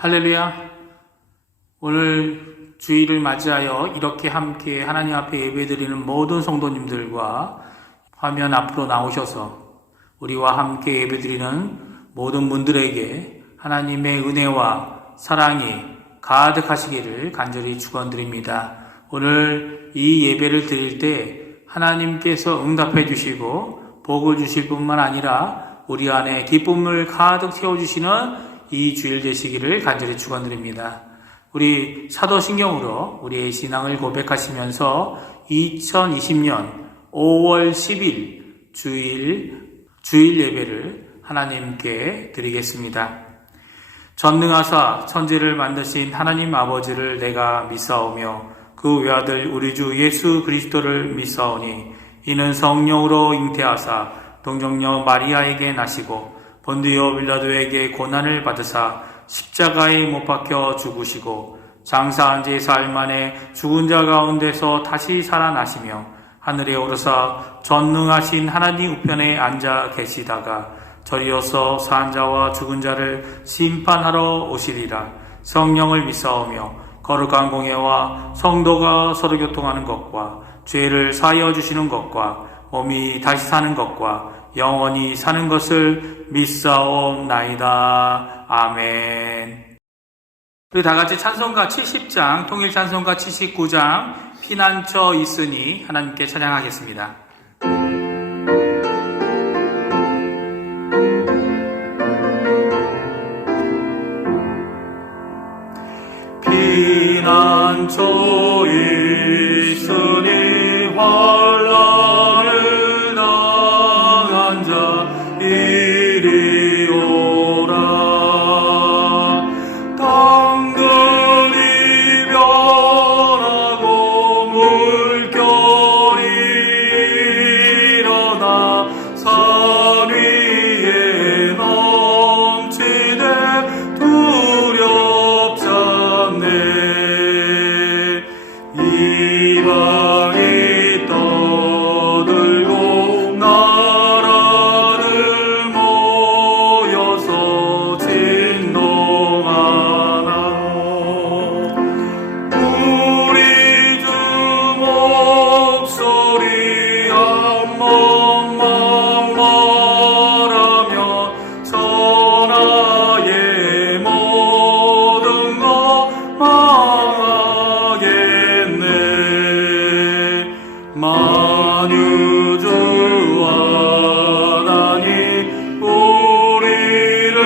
할렐루야. 오늘 주일을 맞이하여 이렇게 함께 하나님 앞에 예배드리는 모든 성도님들과 화면 앞으로 나오셔서 우리와 함께 예배드리는 모든 분들에게 하나님의 은혜와 사랑이 가득하시기를 간절히 축원드립니다. 오늘 이 예배를 드릴 때 하나님께서 응답해 주시고 복을 주실 뿐만 아니라 우리 안에 기쁨을 가득 채워주시는 이 주일 되시기를 간절히 축원드립니다. 우리 사도신경으로 우리의 신앙을 고백하시면서 2020년 5월 10일 주일 예배를 하나님께 드리겠습니다. 전능하사 천지를 만드신 하나님 아버지를 내가 믿사오며 그 외아들 우리 주 예수 그리스도를 믿사오니 이는 성령으로 잉태하사 동정녀 마리아에게 나시고 본디오 빌라도에게 고난을 받으사 십자가에 못 박혀 죽으시고 장사한 지 사흘 만에 죽은 자 가운데서 다시 살아나시며 하늘에 오르사 전능하신 하나님 우편에 앉아 계시다가 저리어서 산 자와 죽은 자를 심판하러 오시리라. 성령을 믿사오며 거룩한 공예와 성도가 서로 교통하는 것과 죄를 사하여 주시는 것과 몸이 다시 사는 것과 영원히 사는 것을 믿사옵나이다. 아멘. 우리 다같이 찬송가 70장, 통일 찬송가 79장, 피난처 있으니 하나님께 찬양하겠습니다. 피난처 있으니 환난을 당한 자 이리 오라. 땅들이 변하고 물결이 일어나 산 위에 넘치네 두렵잖네. 이방이 떠들고 나라들 모여서 진동하나. 우리 주 목소리 한 번만 말하며 천하의 모든 것 망하겠네. 만유주 하나님 우리를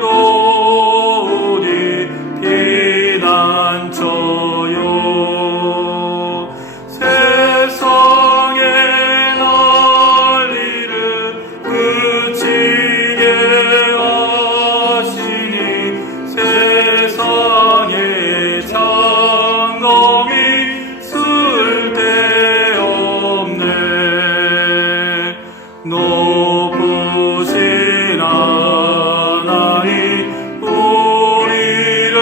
도우니 피난처요. 세상의 난리를 그치게 하시니 세상의 장엄이 쓸데없네. 높으신 하나님 우리를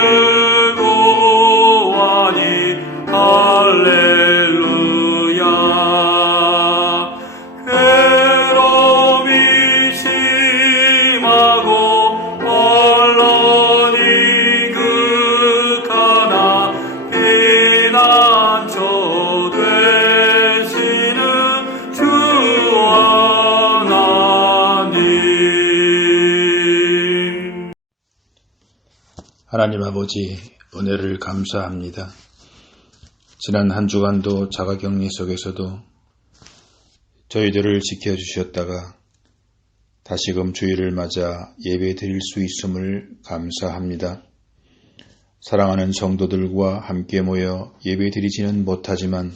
구하니 할렐루야. 괴로움이 심하고 혼란이 극하나 피난처 되시는 주 하나님. 하나님 아버지, 은혜를 감사합니다. 지난 한 주간도 자가격리 속에서도 저희들을 지켜주셨다가 다시금 주일을 맞아 예배 드릴 수 있음을 감사합니다. 사랑하는 성도들과 함께 모여 예배 드리지는 못하지만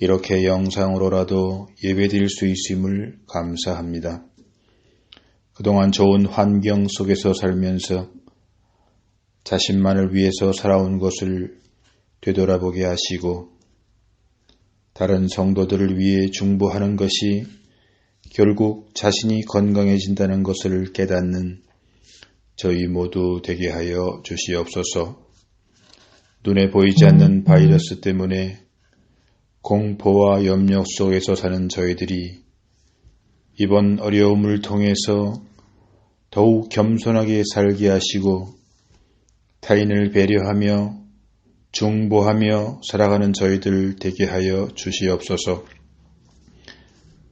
이렇게 영상으로라도 예배 드릴 수 있음을 감사합니다. 그동안 좋은 환경 속에서 살면서 자신만을 위해서 살아온 것을 되돌아보게 하시고 다른 성도들을 위해 중보하는 것이 결국 자신이 건강해진다는 것을 깨닫는 저희 모두 되게 하여 주시옵소서. 눈에 보이지 않는 바이러스 때문에 공포와 염려 속에서 사는 저희들이 이번 어려움을 통해서 더욱 겸손하게 살게 하시고 타인을 배려하며 중보하며 살아가는 저희들 되게 하여 주시옵소서.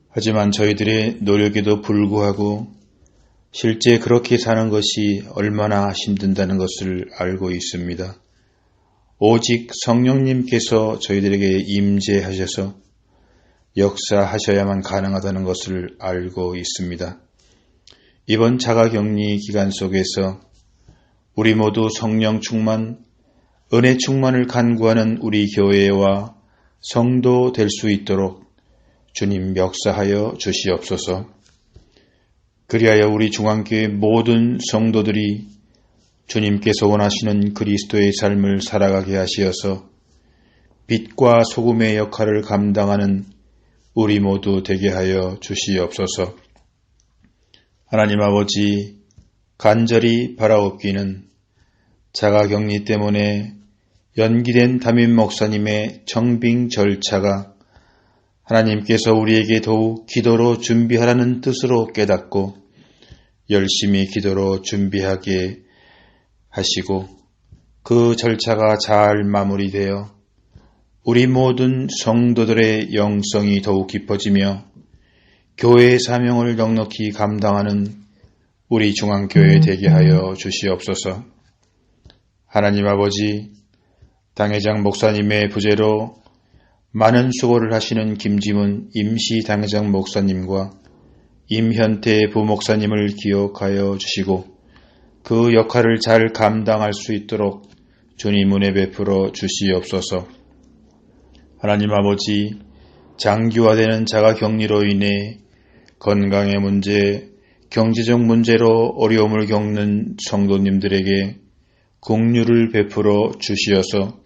하지만 저희들의 노력에도 불구하고 실제 그렇게 사는 것이 얼마나 힘든다는 것을 알고 있습니다. 오직 성령님께서 저희들에게 임재하셔서 역사하셔야만 가능하다는 것을 알고 있습니다. 이번 자가격리 기간 속에서 우리 모두 성령 충만, 은혜 충만을 간구하는 우리 교회와 성도 될 수 있도록 주님 역사하여 주시옵소서. 그리하여 우리 중앙교회 모든 성도들이 주님께서 원하시는 그리스도의 삶을 살아가게 하시어서 빛과 소금의 역할을 감당하는 우리 모두 되게 하여 주시옵소서. 하나님 아버지, 간절히 바라옵기는 자가격리 때문에 연기된 담임 목사님의 청빙 절차가 하나님께서 우리에게 더욱 기도로 준비하라는 뜻으로 깨닫고 열심히 기도로 준비하게 하시고 그 절차가 잘 마무리되어 우리 모든 성도들의 영성이 더욱 깊어지며 교회의 사명을 넉넉히 감당하는 우리 중앙교회 되게 하여 주시옵소서. 하나님 아버지, 당회장 목사님의 부재로 많은 수고를 하시는 김지문 임시 당회장 목사님과 임현태 부목사님을 기억하여 주시고 그 역할을 잘 감당할 수 있도록 주님 은혜 베풀어 주시옵소서. 하나님 아버지, 장기화되는 자가격리로 인해 건강의 문제, 경제적 문제로 어려움을 겪는 성도님들에게 긍휼을 베풀어 주시어서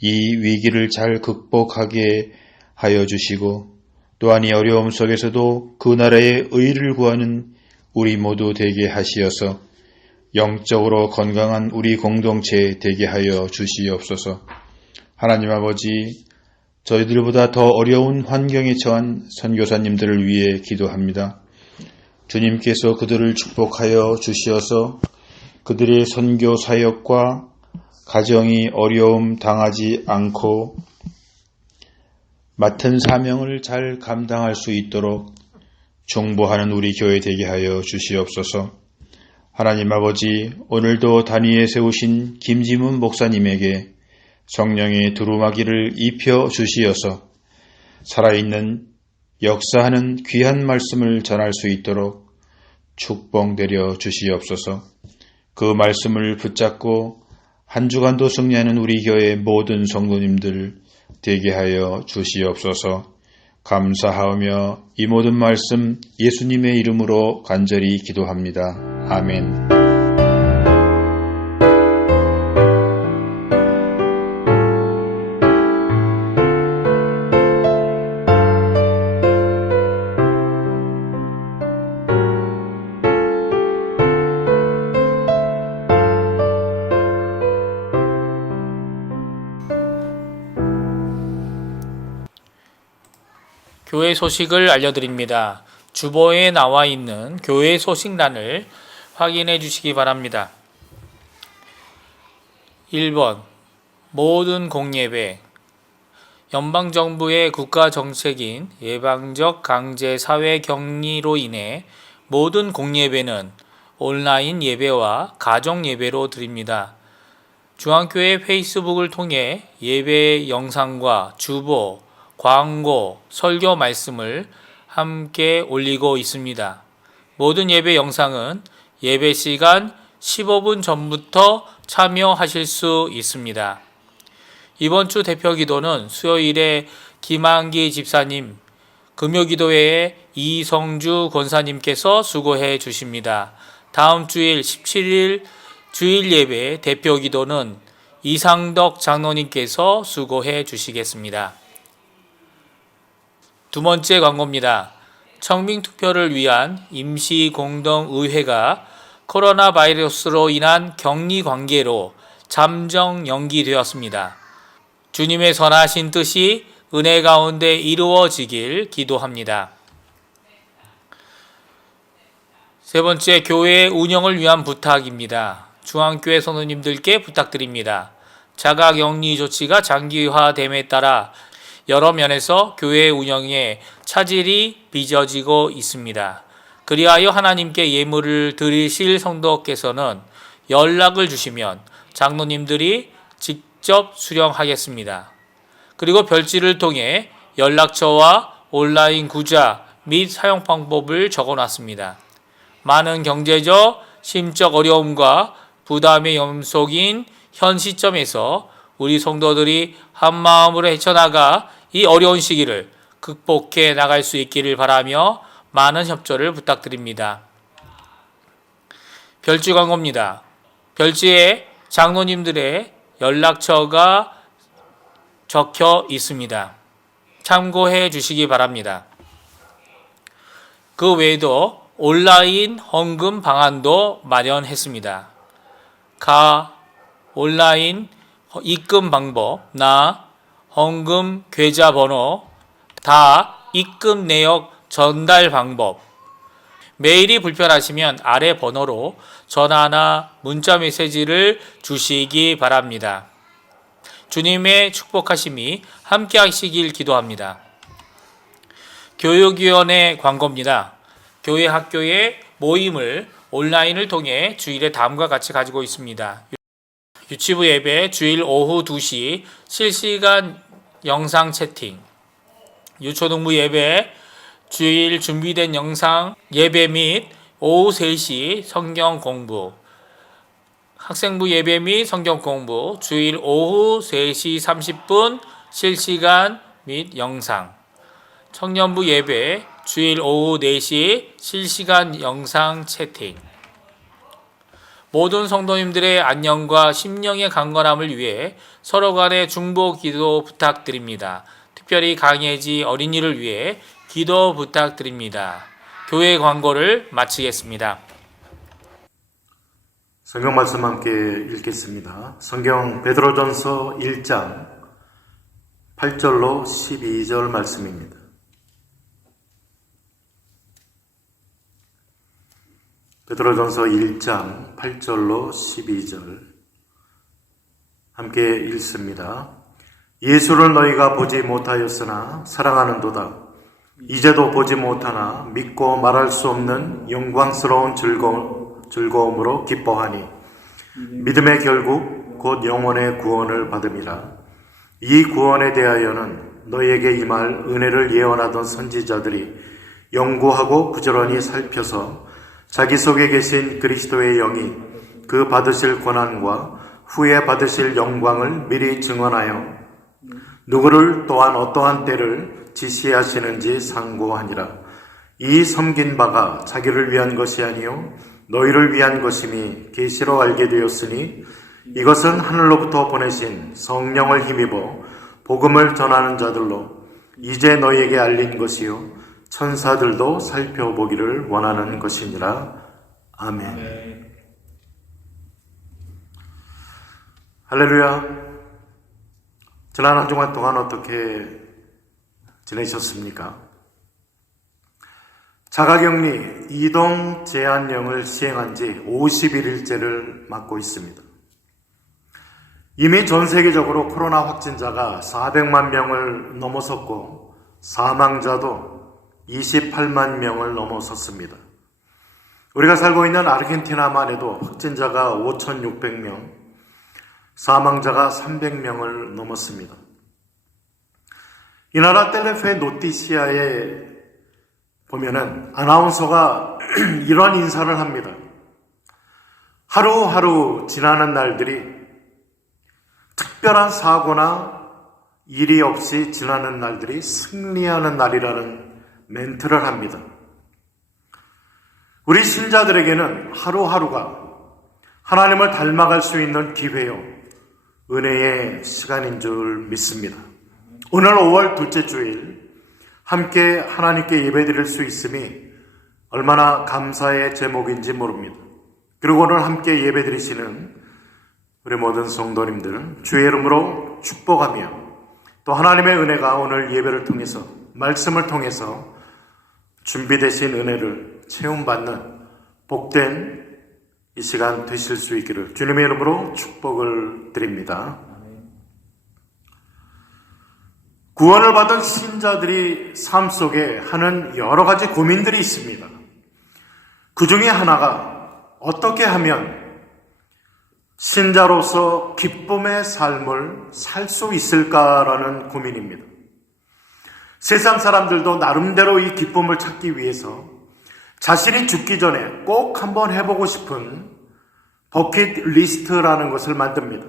이 위기를 잘 극복하게 하여 주시고 또한 이 어려움 속에서도 그 나라의 의를 구하는 우리 모두 되게 하시어서 영적으로 건강한 우리 공동체 되게 하여 주시옵소서. 하나님 아버지, 저희들보다 더 어려운 환경에 처한 선교사님들을 위해 기도합니다. 주님께서 그들을 축복하여 주시어서 그들의 선교 사역과 가정이 어려움 당하지 않고 맡은 사명을 잘 감당할 수 있도록 중보하는 우리 교회 되게 하여 주시옵소서. 하나님 아버지, 오늘도 단위에 세우신 김지문 목사님에게 성령의 두루마기를 입혀 주시어서 살아있는 역사하는 귀한 말씀을 전할 수 있도록 축복 내려 주시옵소서. 그 말씀을 붙잡고 한 주간도 승리하는 우리 교회 모든 성도님들 되게 하여 주시옵소서. 감사하며 이 모든 말씀 예수님의 이름으로 간절히 기도합니다. 아멘. 교회 소식을 알려드립니다. 주보에 나와 있는 교회 소식란을 확인해 주시기 바랍니다. 1번 모든 공예배. 연방정부의 국가정책인 예방적 강제 사회 격리로 인해 모든 공예배는 온라인 예배와 가정 예배로 드립니다. 중앙교회 페이스북을 통해 예배 영상과 주보, 광고, 설교 말씀을 함께 올리고 있습니다. 모든 예배 영상은 예배 시간 15분 전부터 참여하실 수 있습니다. 이번 주 대표 기도는 수요일에 김한기 집사님, 금요기도회에 이성주 권사님께서 수고해 주십니다. 다음 주일 17일 주일 예배 대표 기도는 이상덕 장로님께서 수고해 주시겠습니다. 두 번째 광고입니다. 청빙 투표를 위한 임시공동의회가 코로나 바이러스로 인한 격리 관계로 잠정 연기되었습니다. 주님의 선하신 뜻이 은혜 가운데 이루어지길 기도합니다. 세 번째, 교회 운영을 위한 부탁입니다. 중앙교회 성도님들께 부탁드립니다. 자가격리 조치가 장기화됨에 따라 여러 면에서 교회 운영에 차질이 빚어지고 있습니다. 그리하여 하나님께 예물을 드리실 성도께서는 연락을 주시면 장로님들이 직접 수령하겠습니다. 그리고 별지를 통해 연락처와 온라인 구자 및 사용 방법을 적어놨습니다. 많은 경제적, 심적 어려움과 부담의 연속인 현 시점에서 우리 성도들이 한마음으로 헤쳐나가 이 어려운 시기를 극복해 나갈 수 있기를 바라며 많은 협조를 부탁드립니다. 별지 광고입니다. 별지에 장로님들의 연락처가 적혀 있습니다. 참고해 주시기 바랍니다. 그 외에도 온라인 헌금 방안도 마련했습니다. 온라인 입금 방법, 헌금 계좌 번호, 입금 내역 전달 방법. 메일이 불편하시면 아래 번호로 전화나 문자 메시지를 주시기 바랍니다. 주님의 축복하심이 함께 하시길 기도합니다. 교육위원회 광고입니다. 교회 학교의 모임을 온라인을 통해 주일에 다음과 같이 가지고 있습니다. 유치부 예배 주일 오후 2시 실시간 영상 채팅, 유초등부 예배 주일 준비된 영상 예배 및 오후 3시 성경 공부, 학생부 예배 및 성경 공부 주일 오후 3시 30분 실시간 및 영상, 청년부 예배 주일 오후 4시 실시간 영상 채팅. 모든 성도님들의 안녕과 심령의 강건함을 위해 서로 간의 중보 기도 부탁드립니다. 특별히 강혜지 어린이를 위해 기도 부탁드립니다. 교회 광고를 마치겠습니다. 성경 말씀 함께 읽겠습니다. 성경 베드로전서 1장 8절로 12절 말씀입니다. 베드로전서 1장 8절로 12절 함께 읽습니다. 예수를 너희가 보지 못하였으나 사랑하는도다. 이제도 보지 못하나 믿고 말할 수 없는 영광스러운 즐거움으로 기뻐하니 믿음의 결국 곧 영혼의 구원을 받음이라. 이 구원에 대하여는 너희에게 임할 은혜를 예언하던 선지자들이 연구하고 부지런히 살펴서 자기 속에 계신 그리스도의 영이 그 받으실 권한과 후에 받으실 영광을 미리 증언하여 누구를 또한 어떠한 때를 지시하시는지 상고하니라. 이 섬긴 바가 자기를 위한 것이 아니요 너희를 위한 것임이 계시로 알게 되었으니 이것은 하늘로부터 보내신 성령을 힘입어 복음을 전하는 자들로 이제 너희에게 알린 것이요 천사들도 살펴보기를 원하는 것이니라. 아멘. 할렐루야. 지난 한 주간 동안 어떻게 지내셨습니까? 자가격리 이동 제한령을 시행한 지 51일째를 맞고 있습니다. 이미 전 세계적으로 코로나 확진자가 400만 명을 넘어섰고 사망자도 28만 명을 넘어섰습니다. 우리가 살고 있는 아르헨티나만 해도 확진자가 5,600명, 사망자가 300명을 넘었습니다. 이 나라 텔레페 노티시아에 보면은 아나운서가 이런 인사를 합니다. 하루하루 지나는 날들이 특별한 사고나 일이 없이 지나는 날들이 승리하는 날이라는 멘트를 합니다. 우리 신자들에게는 하루하루가 하나님을 닮아갈 수 있는 기회요, 은혜의 시간인 줄 믿습니다. 오늘 5월 둘째 주일 함께 하나님께 예배드릴 수 있음이 얼마나 감사의 제목인지 모릅니다. 그리고 오늘 함께 예배드리시는 우리 모든 성도님들 주의 이름으로 축복하며 또 하나님의 은혜가 오늘 예배를 통해서 말씀을 통해서 준비되신 은혜를 체험받는 복된 이 시간 되실 수 있기를 주님의 이름으로 축복을 드립니다. 구원을 받은 신자들이 삶 속에 하는 여러 가지 고민들이 있습니다. 그 중에 하나가 어떻게 하면 신자로서 기쁨의 삶을 살 수 있을까라는 고민입니다. 세상 사람들도 나름대로 이 기쁨을 찾기 위해서 자신이 죽기 전에 꼭 한번 해보고 싶은 버킷리스트라는 것을 만듭니다.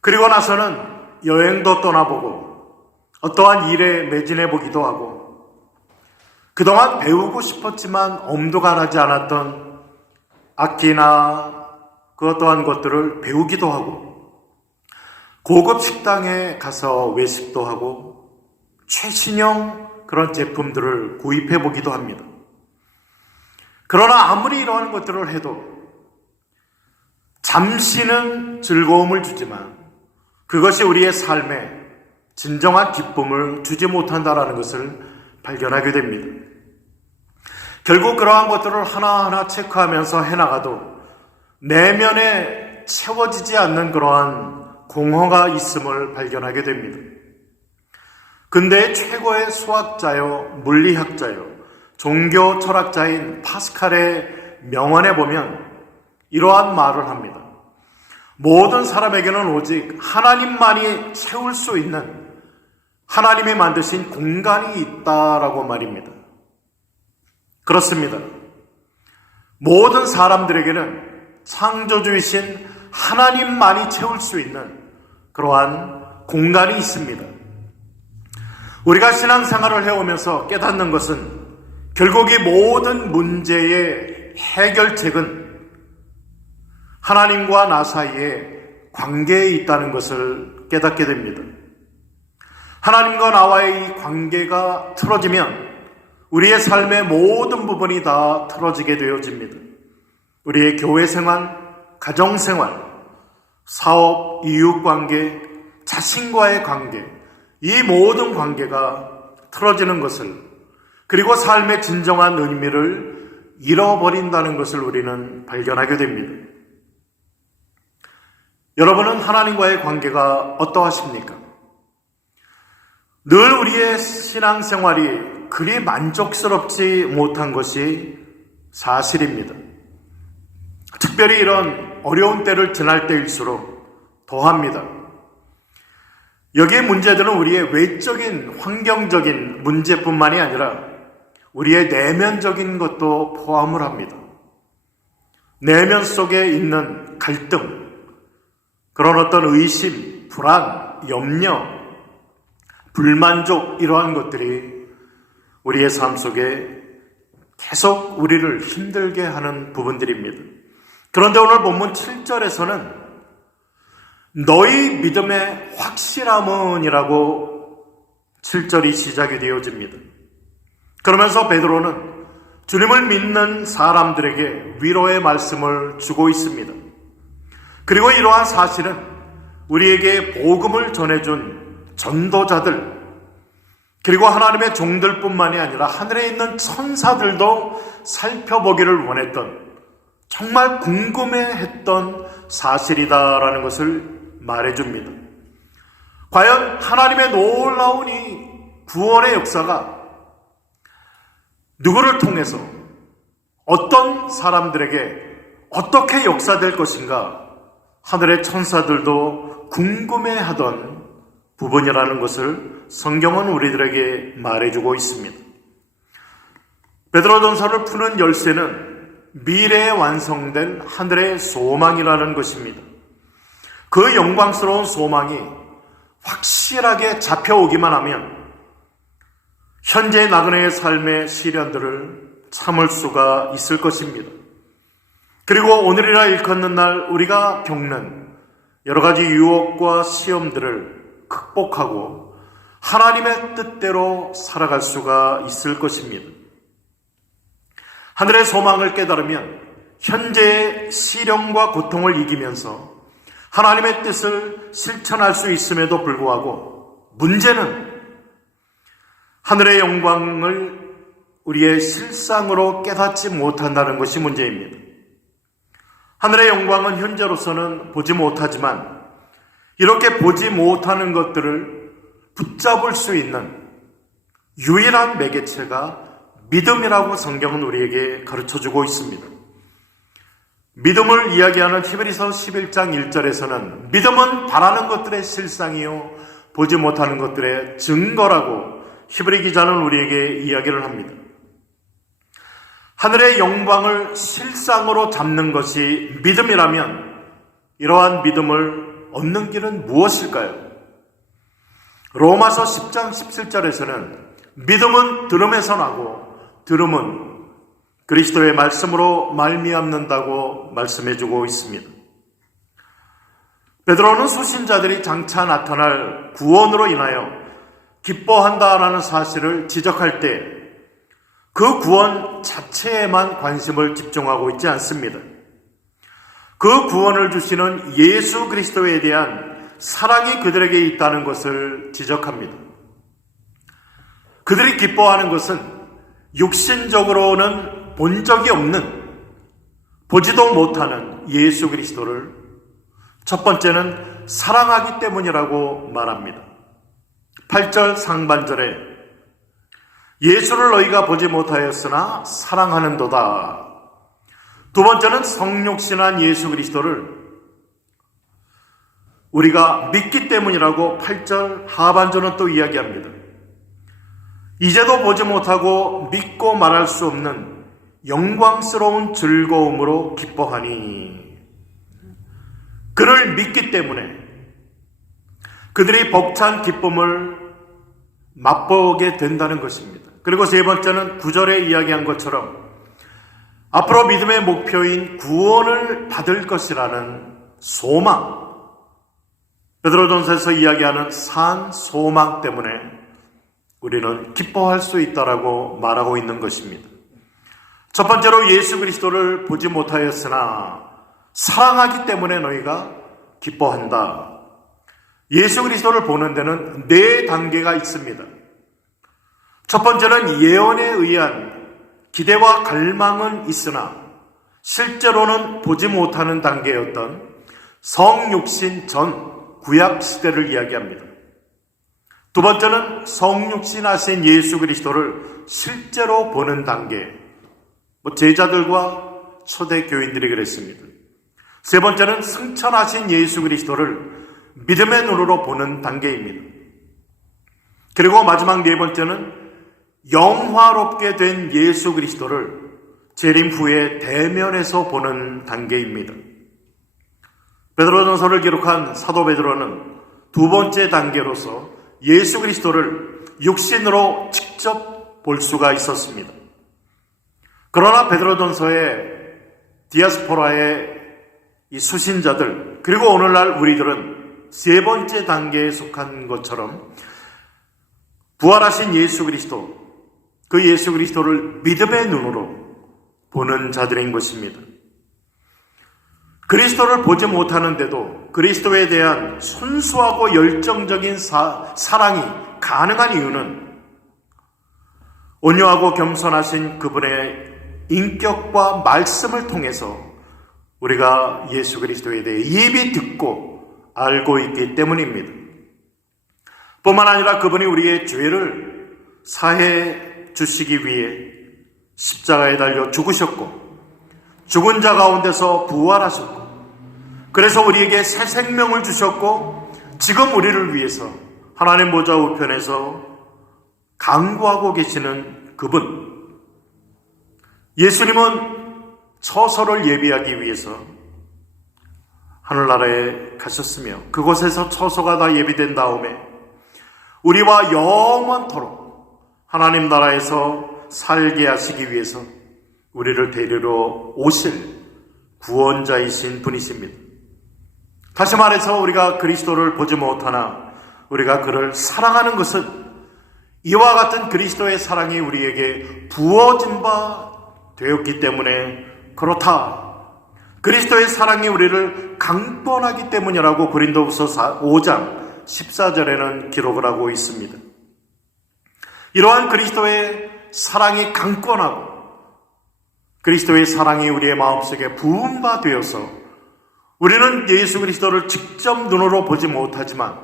그리고 나서는 여행도 떠나보고 어떠한 일에 매진해보기도 하고 그동안 배우고 싶었지만 엄두가 나지 않았던 악기나 그 어떠한 것들을 배우기도 하고 고급 식당에 가서 외식도 하고 최신형 그런 제품들을 구입해 보기도 합니다. 그러나 아무리 이러한 것들을 해도 잠시는 즐거움을 주지만 그것이 우리의 삶에 진정한 기쁨을 주지 못한다는 것을 발견하게 됩니다. 결국 그러한 것들을 하나하나 체크하면서 해나가도 내면에 채워지지 않는 그러한 공허가 있음을 발견하게 됩니다. 근대의 최고의 수학자요, 물리학자요, 종교 철학자인 파스칼의 명언에 보면 이러한 말을 합니다. 모든 사람에게는 오직 하나님만이 채울 수 있는 하나님이 만드신 공간이 있다라고 말입니다. 그렇습니다. 모든 사람들에게는 창조주이신 하나님만이 채울 수 있는 그러한 공간이 있습니다. 우리가 신앙생활을 해오면서 깨닫는 것은 결국 이 모든 문제의 해결책은 하나님과 나 사이에 관계에 있다는 것을 깨닫게 됩니다. 하나님과 나와의 이 관계가 틀어지면 우리의 삶의 모든 부분이 다 틀어지게 되어집니다. 우리의 교회 생활, 가정 생활, 사업, 이웃관계, 자신과의 관계, 이 모든 관계가 틀어지는 것을, 그리고 삶의 진정한 의미를 잃어버린다는 것을 우리는 발견하게 됩니다. 여러분은 하나님과의 관계가 어떠하십니까? 늘 우리의 신앙생활이 그리 만족스럽지 못한 것이 사실입니다. 특별히 이런 어려운 때를 지날 때일수록 더합니다. 여기에 문제들은 우리의 외적인 환경적인 문제뿐만이 아니라 우리의 내면적인 것도 포함을 합니다. 내면 속에 있는 갈등, 그런 어떤 의심, 불안, 염려, 불만족 이러한 것들이 우리의 삶 속에 계속 우리를 힘들게 하는 부분들입니다. 그런데 오늘 본문 7절에서는 너희 믿음의 확실함은이라고 7절이 시작이 되어집니다. 그러면서 베드로는 주님을 믿는 사람들에게 위로의 말씀을 주고 있습니다. 그리고 이러한 사실은 우리에게 복음을 전해준 전도자들, 그리고 하나님의 종들뿐만이 아니라 하늘에 있는 천사들도 살펴보기를 원했던, 정말 궁금해했던 사실이다라는 것을 말해줍니다. 과연 하나님의 놀라운 이 구원의 역사가 누구를 통해서 어떤 사람들에게 어떻게 역사될 것인가, 하늘의 천사들도 궁금해하던 부분이라는 것을 성경은 우리들에게 말해주고 있습니다. 베드로전서를 푸는 열쇠는 미래에 완성된 하늘의 소망이라는 것입니다. 그 영광스러운 소망이 확실하게 잡혀오기만 하면 현재 나그네의 삶의 시련들을 참을 수가 있을 것입니다. 그리고 오늘이라 일컫는 날 우리가 겪는 여러 가지 유혹과 시험들을 극복하고 하나님의 뜻대로 살아갈 수가 있을 것입니다. 하늘의 소망을 깨달으면 현재의 시련과 고통을 이기면서 하나님의 뜻을 실천할 수 있음에도 불구하고 문제는 하늘의 영광을 우리의 실상으로 깨닫지 못한다는 것이 문제입니다. 하늘의 영광은 현재로서는 보지 못하지만 이렇게 보지 못하는 것들을 붙잡을 수 있는 유일한 매개체가 믿음이라고 성경은 우리에게 가르쳐주고 있습니다. 믿음을 이야기하는 히브리서 11장 1절에서는 믿음은 바라는 것들의 실상이요 보지 못하는 것들의 증거라고 히브리 기자는 우리에게 이야기를 합니다. 하늘의 영광을 실상으로 잡는 것이 믿음이라면 이러한 믿음을 얻는 길은 무엇일까요? 로마서 10장 17절에서는 믿음은 들음에서 나고 들음은 그리스도의 말씀으로 말미암는다고 말씀해주고 있습니다. 베드로는 수신자들이 장차 나타날 구원으로 인하여 기뻐한다라는 사실을 지적할 때 그 구원 자체에만 관심을 집중하고 있지 않습니다. 그 구원을 주시는 예수 그리스도에 대한 사랑이 그들에게 있다는 것을 지적합니다. 그들이 기뻐하는 것은 육신적으로는 본 적이 없는, 보지도 못하는 예수 그리스도를 첫 번째는 사랑하기 때문이라고 말합니다. 8절 상반절에 예수를 너희가 보지 못하였으나 사랑하는도다. 두 번째는 성육신한 예수 그리스도를 우리가 믿기 때문이라고 8절 하반절은 또 이야기합니다. 이제도 보지 못하고 믿고 말할 수 없는 영광스러운 즐거움으로 기뻐하니 그를 믿기 때문에 그들이 벅찬 기쁨을 맛보게 된다는 것입니다. 그리고 세 번째는 9절에 이야기한 것처럼 앞으로 믿음의 목표인 구원을 받을 것이라는 소망, 베드로전서에서 이야기하는 산 소망 때문에 우리는 기뻐할 수 있다라고 말하고 있는 것입니다. 첫 번째로 예수 그리스도를 보지 못하였으나 사랑하기 때문에 너희가 기뻐한다. 예수 그리스도를 보는 데는 네 단계가 있습니다. 첫 번째는 예언에 의한 기대와 갈망은 있으나 실제로는 보지 못하는 단계였던 성육신 전 구약 시대를 이야기합니다. 두 번째는 성육신하신 예수 그리스도를 실제로 보는 단계, 제자들과 초대 교인들이 그랬습니다. 세 번째는 승천하신 예수 그리스도를 믿음의 눈으로 보는 단계입니다. 그리고 마지막 네 번째는 영화롭게 된 예수 그리스도를 재림 후에 대면에서 보는 단계입니다. 베드로전서를 기록한 사도 베드로는 두 번째 단계로서 예수 그리스도를 육신으로 직접 볼 수가 있었습니다. 그러나 베드로전서의 디아스포라의 이 수신자들, 그리고 오늘날 우리들은 세 번째 단계에 속한 것처럼 부활하신 예수 그리스도, 그 예수 그리스도를 믿음의 눈으로 보는 자들인 것입니다. 그리스도를 보지 못하는데도 그리스도에 대한 순수하고 열정적인 사랑이 가능한 이유는 온유하고 겸손하신 그분의 인격과 말씀을 통해서 우리가 예수 그리스도에 대해 입이 듣고 알고 있기 때문입니다. 뿐만 아니라 그분이 우리의 죄를 사해 주시기 위해 십자가에 달려 죽으셨고 죽은 자 가운데서 부활하셨고 그래서 우리에게 새 생명을 주셨고 지금 우리를 위해서 하나님 보좌 우편에서 간구하고 계시는 그분, 예수님은 처소를 예비하기 위해서 하늘나라에 가셨으며 그곳에서 처소가 다 예비된 다음에 우리와 영원토록 하나님 나라에서 살게 하시기 위해서 우리를 데리러 오실 구원자이신 분이십니다. 다시 말해서 우리가 그리스도를 보지 못하나 우리가 그를 사랑하는 것은 이와 같은 그리스도의 사랑이 우리에게 부어진 바 되었기 때문에 그렇다. 그리스도의 사랑이 우리를 강권하기 때문이라고 고린도후서 5장 14절에는 기록을 하고 있습니다. 이러한 그리스도의 사랑이 강권하고 그리스도의 사랑이 우리의 마음속에 부은 바 되어서 우리는 예수 그리스도를 직접 눈으로 보지 못하지만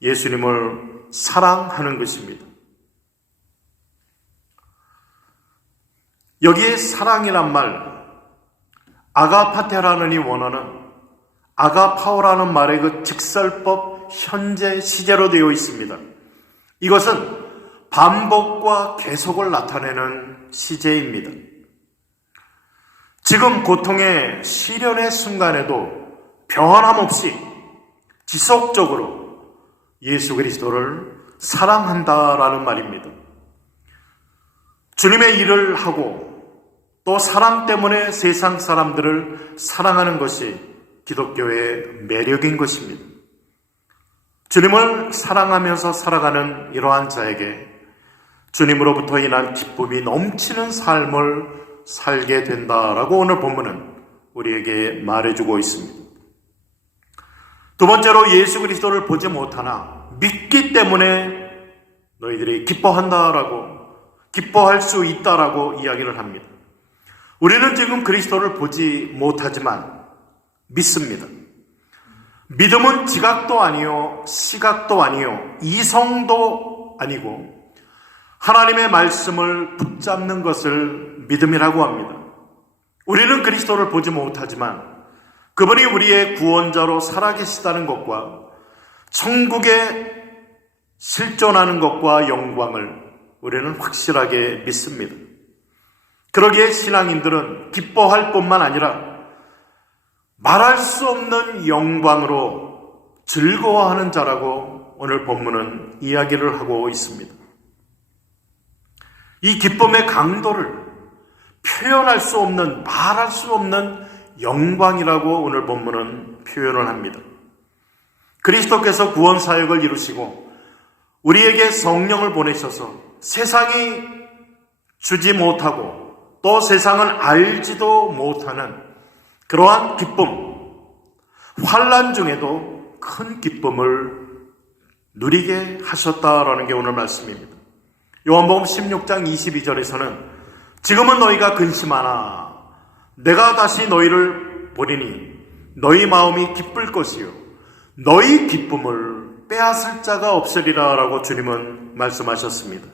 예수님을 사랑하는 것입니다. 여기에 사랑이란 말, 아가파테라는 이 원어는 아가파오라는 말의 그 직설법 현재 시제로 되어 있습니다. 이것은 반복과 계속을 나타내는 시제입니다. 지금 고통의 시련의 순간에도 변함없이 지속적으로 예수 그리스도를 사랑한다라는 말입니다. 주님의 일을 하고 또 사랑 때문에 세상 사람들을 사랑하는 것이 기독교의 매력인 것입니다. 주님을 사랑하면서 살아가는 이러한 자에게 주님으로부터 인한 기쁨이 넘치는 삶을 살게 된다라고 오늘 본문은 우리에게 말해주고 있습니다. 두 번째로 예수 그리스도를 보지 못하나 믿기 때문에 너희들이 기뻐한다라고, 기뻐할 수 있다라고 이야기를 합니다. 우리는 지금 그리스도를 보지 못하지만 믿습니다. 믿음은 지각도 아니요, 시각도 아니요, 이성도 아니고 하나님의 말씀을 붙잡는 것을 믿음이라고 합니다. 우리는 그리스도를 보지 못하지만 그분이 우리의 구원자로 살아계시다는 것과 천국에 실존하는 것과 영광을 우리는 확실하게 믿습니다. 그러기에 신앙인들은 기뻐할 뿐만 아니라 말할 수 없는 영광으로 즐거워하는 자라고 오늘 본문은 이야기를 하고 있습니다. 이 기쁨의 강도를 표현할 수 없는, 말할 수 없는 영광이라고 오늘 본문은 표현을 합니다. 그리스도께서 구원 사역을 이루시고 우리에게 성령을 보내셔서 세상이 주지 못하고 또 세상은 알지도 못하는 그러한 기쁨, 환난 중에도 큰 기쁨을 누리게 하셨다라는 게 오늘 말씀입니다. 요한복음 16장 22절에서는 지금은 너희가 근심하나 내가 다시 너희를 보리니 너희 마음이 기쁠 것이요 너희 기쁨을 빼앗을 자가 없으리라 라고 주님은 말씀하셨습니다.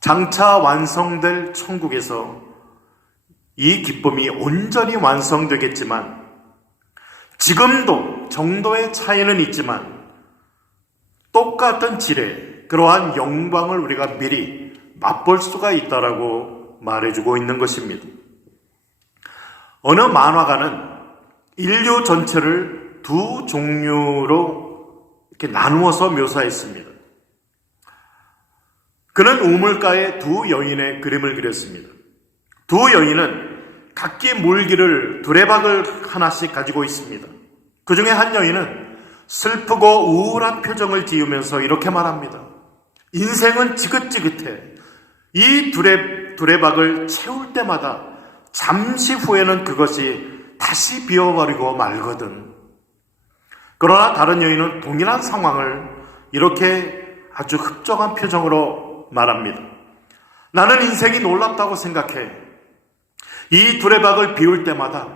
장차 완성될 천국에서 이 기쁨이 온전히 완성되겠지만 지금도 정도의 차이는 있지만 똑같은 질의 그러한 영광을 우리가 미리 맛볼 수가 있다라고 말해주고 있는 것입니다. 어느 만화가는 인류 전체를 두 종류로 이렇게 나누어서 묘사했습니다. 그는 우물가에 두 여인의 그림을 그렸습니다. 두 여인은 각기 물기를 두레박을 하나씩 가지고 있습니다. 그 중에 한 여인은 슬프고 우울한 표정을 지으면서 이렇게 말합니다. 인생은 지긋지긋해. 이 두레박을 채울 때마다 잠시 후에는 그것이 다시 비워버리고 말거든. 그러나 다른 여인은 동일한 상황을 이렇게 아주 흡족한 표정으로 말합니다. 나는 인생이 놀랍다고 생각해. 이 두레박을 비울 때마다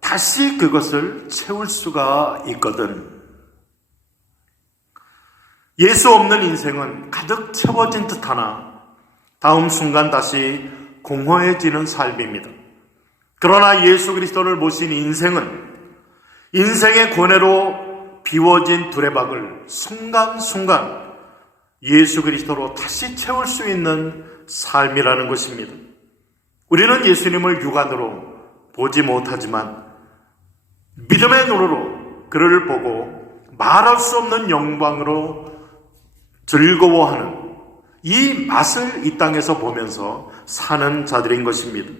다시 그것을 채울 수가 있거든. 예수 없는 인생은 가득 채워진 듯하나 다음 순간 다시 공허해지는 삶입니다. 그러나 예수 그리스도를 모신 인생은 인생의 고뇌로 비워진 두레박을 순간순간 예수 그리스도로 다시 채울 수 있는 삶이라는 것입니다. 우리는 예수님을 육안으로 보지 못하지만 믿음의 눈으로 그를 보고 말할 수 없는 영광으로 즐거워하는 이 맛을 이 땅에서 보면서 사는 자들인 것입니다.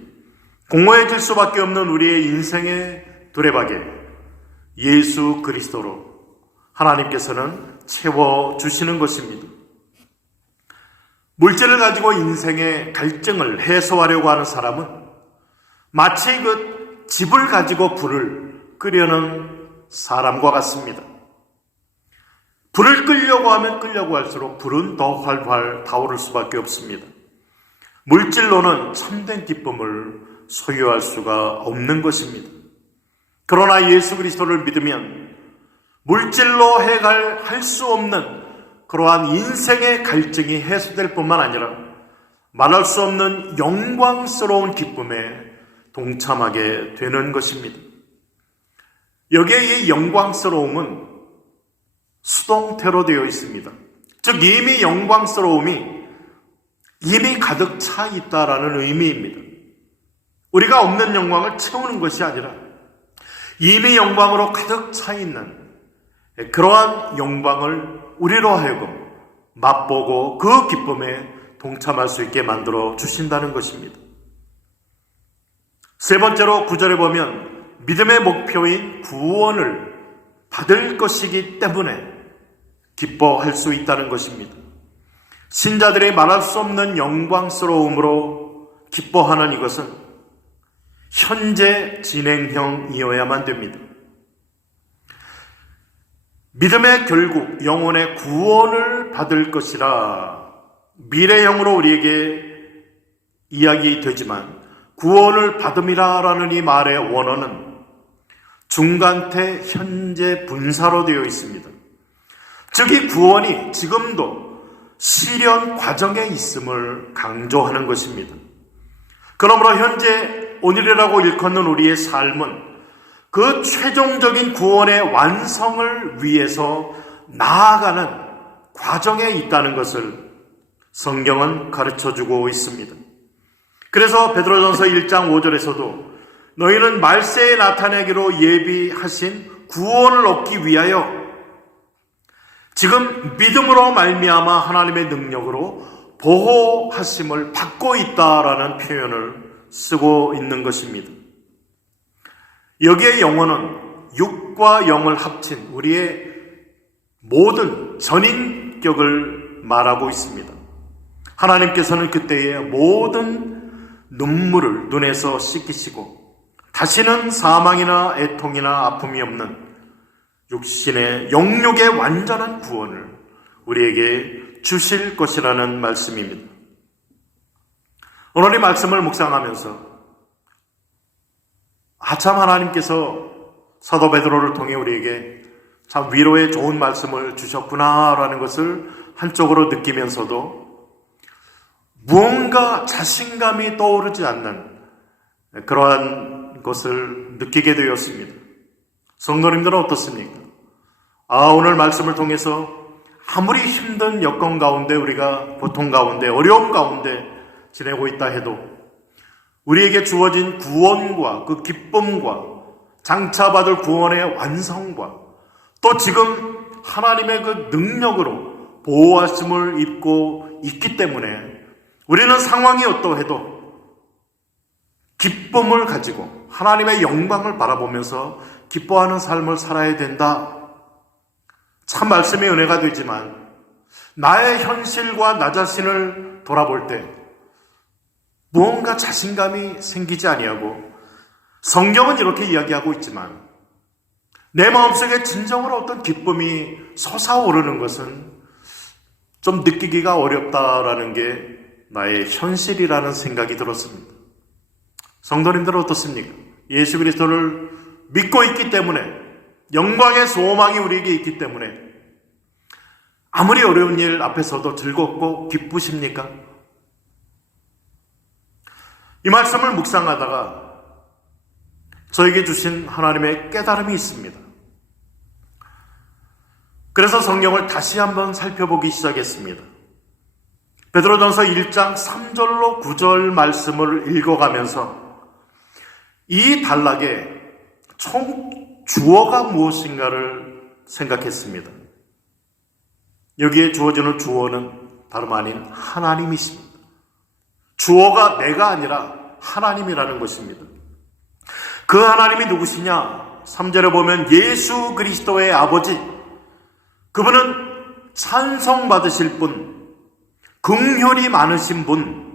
공허해질 수밖에 없는 우리의 인생의 두레박에 예수 그리스도로 하나님께서는 채워주시는 것입니다. 물질을 가지고 인생의 갈증을 해소하려고 하는 사람은 마치 그 집을 가지고 불을 끄려는 사람과 같습니다. 불을 끄려고 하면 끄려고 할수록 불은 더 활활 타오를 수밖에 없습니다. 물질로는 참된 기쁨을 소유할 수가 없는 것입니다. 그러나 예수 그리스도를 믿으면 물질로 해결할 수 없는 그러한 인생의 갈증이 해소될 뿐만 아니라 말할 수 없는 영광스러운 기쁨에 동참하게 되는 것입니다. 여기에 이 영광스러움은 수동태로 되어 있습니다. 즉 이미 영광스러움이 이미 가득 차 있다라는 의미입니다. 우리가 없는 영광을 채우는 것이 아니라 이미 영광으로 가득 차 있는 그러한 영광을 우리로 하여금 맛보고 그 기쁨에 동참할 수 있게 만들어 주신다는 것입니다. 세 번째로 9절에 보면 믿음의 목표인 구원을 받을 것이기 때문에 기뻐할 수 있다는 것입니다. 신자들이 말할 수 없는 영광스러움으로 기뻐하는 이것은 현재 진행형이어야만 됩니다. 믿음의 결국 영혼의 구원을 받을 것이라 미래형으로 우리에게 이야기되지만 구원을 받음이라라는 이 말의 원어는 중간태 현재 분사로 되어 있습니다. 즉 이 구원이 지금도 실현 과정에 있음을 강조하는 것입니다. 그러므로 현재 오늘이라고 일컫는 우리의 삶은 그 최종적인 구원의 완성을 위해서 나아가는 과정에 있다는 것을 성경은 가르쳐주고 있습니다. 그래서 베드로전서 1장 5절에서도 너희는 말세에 나타내기로 예비하신 구원을 얻기 위하여 지금 믿음으로 말미암아 하나님의 능력으로 보호하심을 받고 있다라는 표현을 쓰고 있는 것입니다. 여기에 영혼은 육과 영을 합친 우리의 모든 전인격을 말하고 있습니다. 하나님께서는 그때의 모든 눈물을 눈에서 씻기시고 다시는 사망이나 애통이나 아픔이 없는 육신의 영육의 완전한 구원을 우리에게 주실 것이라는 말씀입니다. 오늘 이 말씀을 묵상하면서 참 하나님께서 사도 베드로를 통해 우리에게 참 위로의 좋은 말씀을 주셨구나라는 것을 한쪽으로 느끼면서도 무언가 자신감이 떠오르지 않는 그러한 것을 느끼게 되었습니다. 성도님들은 어떻습니까? 오늘 말씀을 통해서 아무리 힘든 여건 가운데 우리가 고통 가운데 어려움 가운데 지내고 있다 해도 우리에게 주어진 구원과 그 기쁨과 장차받을 구원의 완성과 또 지금 하나님의 그 능력으로 보호하심을 입고 있기 때문에 우리는 상황이 어떠해도 기쁨을 가지고 하나님의 영광을 바라보면서 기뻐하는 삶을 살아야 된다. 참 말씀의 은혜가 되지만 나의 현실과 나 자신을 돌아볼 때 무언가 자신감이 생기지 아니하고 성경은 이렇게 이야기하고 있지만 내 마음속에 진정으로 어떤 기쁨이 솟아오르는 것은 좀 느끼기가 어렵다라는 게 나의 현실이라는 생각이 들었습니다. 성도님들은 어떻습니까? 예수 그리스도를 믿고 있기 때문에 영광의 소망이 우리에게 있기 때문에 아무리 어려운 일 앞에서도 즐겁고 기쁘십니까? 이 말씀을 묵상하다가 저에게 주신 하나님의 깨달음이 있습니다. 그래서 성경을 다시 한번 살펴보기 시작했습니다. 베드로전서 1장 3절로 9절 말씀을 읽어가면서 이 단락에 총 주어가 무엇인가를 생각했습니다. 여기에 주어지는 주어는 다름 아닌 하나님이십니다. 주어가 내가 아니라 하나님이라는 것입니다. 그 하나님이 누구시냐? 3절에 보면 예수 그리스도의 아버지, 그분은 찬송받으실 분, 긍휼이 많으신 분,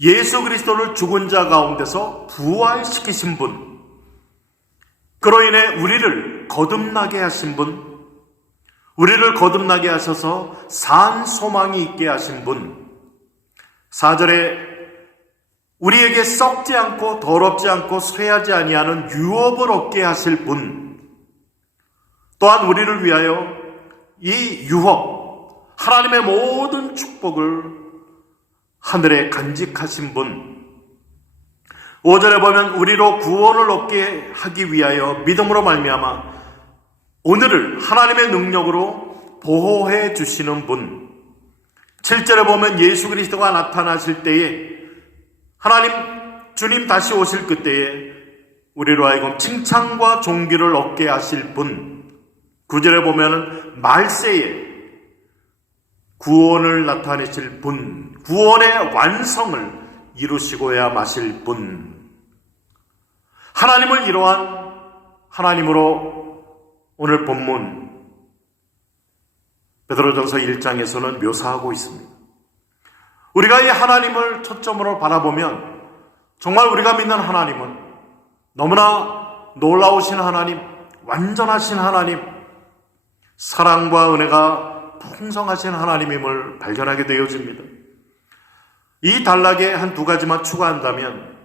예수 그리스도를 죽은 자 가운데서 부활시키신 분, 그로 인해 우리를 거듭나게 하신 분, 우리를 거듭나게 하셔서 산 소망이 있게 하신 분, 4절에 우리에게 썩지 않고 더럽지 않고 쇠하지 아니하는 유업을 얻게 하실 분, 또한 우리를 위하여 이 유업, 하나님의 모든 축복을 하늘에 간직하신 분, 5절에 보면 우리로 구원을 얻게 하기 위하여 믿음으로 말미암아 오늘을 하나님의 능력으로 보호해 주시는 분, 7절에 보면 예수 그리스도가 나타나실 때에 하나님 주님 다시 오실 그때에 우리로 하여금 칭찬과 존귀를 얻게 하실 분, 9절에 보면 말세에 구원을 나타내실 분, 구원의 완성을 이루시고야 마실 분, 하나님을 이러한 하나님으로 오늘 본문 베드로전서 1장에서는 묘사하고 있습니다. 우리가 이 하나님을 초점으로 바라보면 정말 우리가 믿는 하나님은 너무나 놀라우신 하나님, 완전하신 하나님, 사랑과 은혜가 풍성하신 하나님임을 발견하게 되어집니다. 이 단락에 한 두 가지만 추가한다면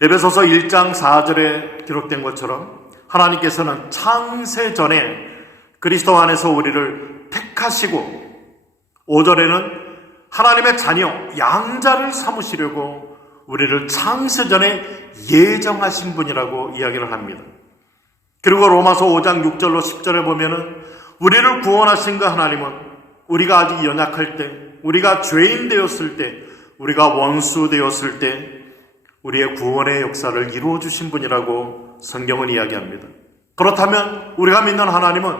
에베소서 1장 4절에 기록된 것처럼 하나님께서는 창세 전에 그리스도 안에서 우리를 택하시고 5절에는 하나님의 자녀, 양자를 삼으시려고 우리를 창세 전에 예정하신 분이라고 이야기를 합니다. 그리고 로마서 5장 6절로 10절에 보면은 우리를 구원하신 그 하나님은 우리가 아직 연약할 때, 우리가 죄인 되었을 때, 우리가 원수 되었을 때 우리의 구원의 역사를 이루어 주신 분이라고 성경은 이야기합니다. 그렇다면 우리가 믿는 하나님은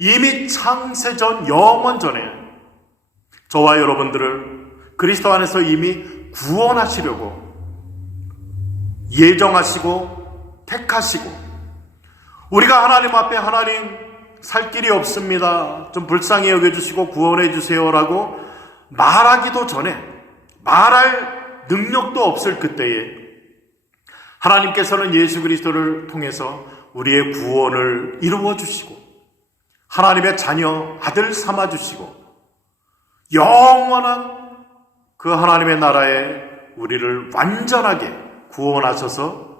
이미 창세전 영원 전에 저와 여러분들을 그리스도 안에서 이미 구원하시려고 예정하시고 택하시고, 우리가 하나님 앞에 하나님 살 길이 없습니다, 좀 불쌍히 여겨주시고 구원해 주세요라고 말하기도 전에, 말할 능력도 없을 그때에 하나님께서는 예수 그리스도를 통해서 우리의 구원을 이루어 주시고 하나님의 자녀, 아들 삼아 주시고 영원한 그 하나님의 나라에 우리를 완전하게 구원하셔서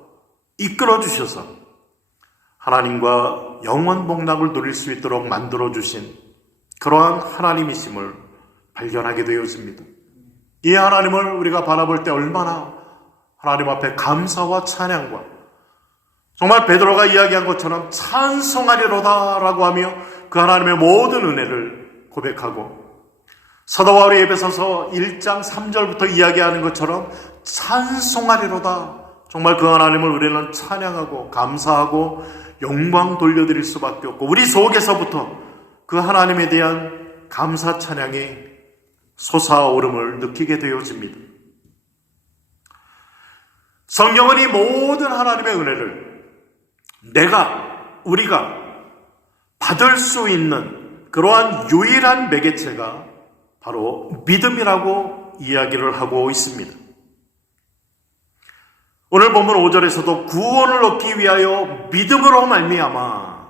이끌어 주셔서 하나님과 영원 복락을 누릴 수 있도록 만들어 주신 그러한 하나님이심을 발견하게 되었습니다. 이 하나님을 우리가 바라볼 때 얼마나 하나님 앞에 감사와 찬양과, 정말 베드로가 이야기한 것처럼 찬송하리로다라고 하며 그 하나님의 모든 은혜를 고백하고, 사도 바울이 에베소서 1장 3절부터 이야기하는 것처럼 찬송하리로다, 정말 그 하나님을 우리는 찬양하고 감사하고 영광 돌려드릴 수밖에 없고, 우리 속에서부터 그 하나님에 대한 감사 찬양이 솟아오름을 느끼게 되어집니다. 성경은 이 모든 하나님의 은혜를 우리가 받을 수 있는 그러한 유일한 매개체가 바로 믿음이라고 이야기를 하고 있습니다. 오늘 본문 5절에서도 구원을 얻기 위하여 믿음으로 말미암아,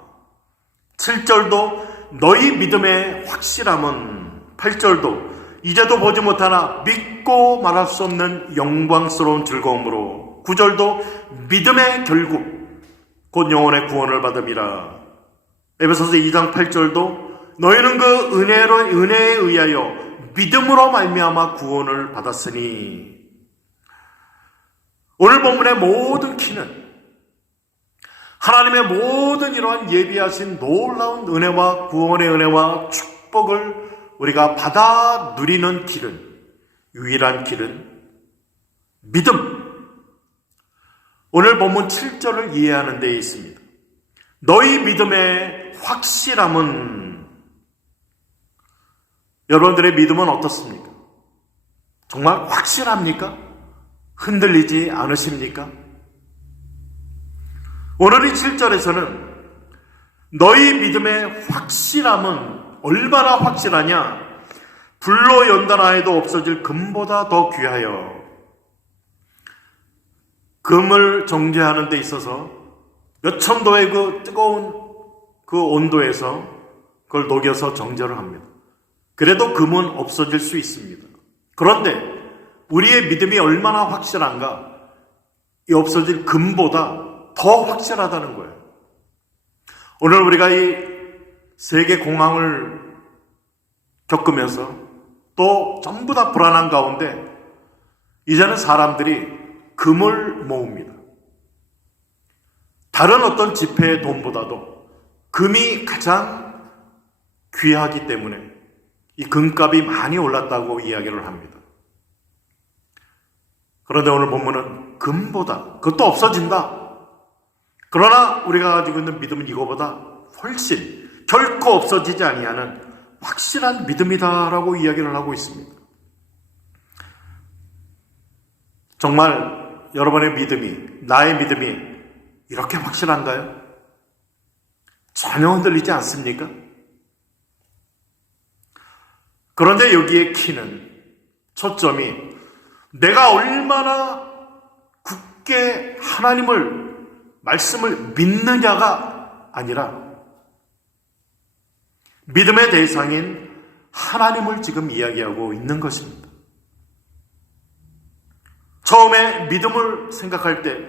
7절도 너희 믿음의 확실함은, 8절도 이제도 보지 못하나 믿고 말할 수 없는 영광스러운 즐거움으로, 9절도 믿음의 결국 곧 영혼의 구원을 받음이라. 에베소서 2장 8절도 너희는 그 은혜에 의하여 믿음으로 말미암아 구원을 받았으니. 오늘 본문의 모든 키는 하나님의 모든 이러한 예비하신 놀라운 은혜와 구원의 은혜와 축복을 우리가 받아 누리는 길은, 유일한 길은 믿음. 오늘 본문 7절을 이해하는 데에 있습니다. 너희 믿음의 확실함은, 여러분들의 믿음은 어떻습니까? 정말 확실합니까? 흔들리지 않으십니까? 오늘 이 7절에서는 너희 믿음의 확실함은 얼마나 확실하냐? 불로 연단하여도 없어질 금보다 더 귀하여. 금을 정제하는 데 있어서 몇천 도의 그 뜨거운 그 온도에서 그걸 녹여서 정제를 합니다. 그래도 금은 없어질 수 있습니다. 그런데 우리의 믿음이 얼마나 확실한가? 이 없어질 금보다 더 확실하다는 거예요. 오늘 우리가 이 세계 공황을 겪으면서 또 전부 다 불안한 가운데 이제는 사람들이 금을 모읍니다. 다른 어떤 지폐의 돈보다도 금이 가장 귀하기 때문에 이 금값이 많이 올랐다고 이야기를 합니다. 그런데 오늘 본문은 금보다, 그것도 없어진다. 그러나 우리가 가지고 있는 믿음은 이거보다 훨씬 결코 없어지지 아니하는 확실한 믿음이다라고 이야기를 하고 있습니다. 정말 여러분의 믿음이, 나의 믿음이 이렇게 확실한가요? 전혀 흔들리지 않습니까? 그런데 여기에 키는, 초점이 내가 얼마나 굳게 하나님을, 말씀을 믿느냐가 아니라 믿음의 대상인 하나님을 지금 이야기하고 있는 것입니다. 처음에 믿음을 생각할 때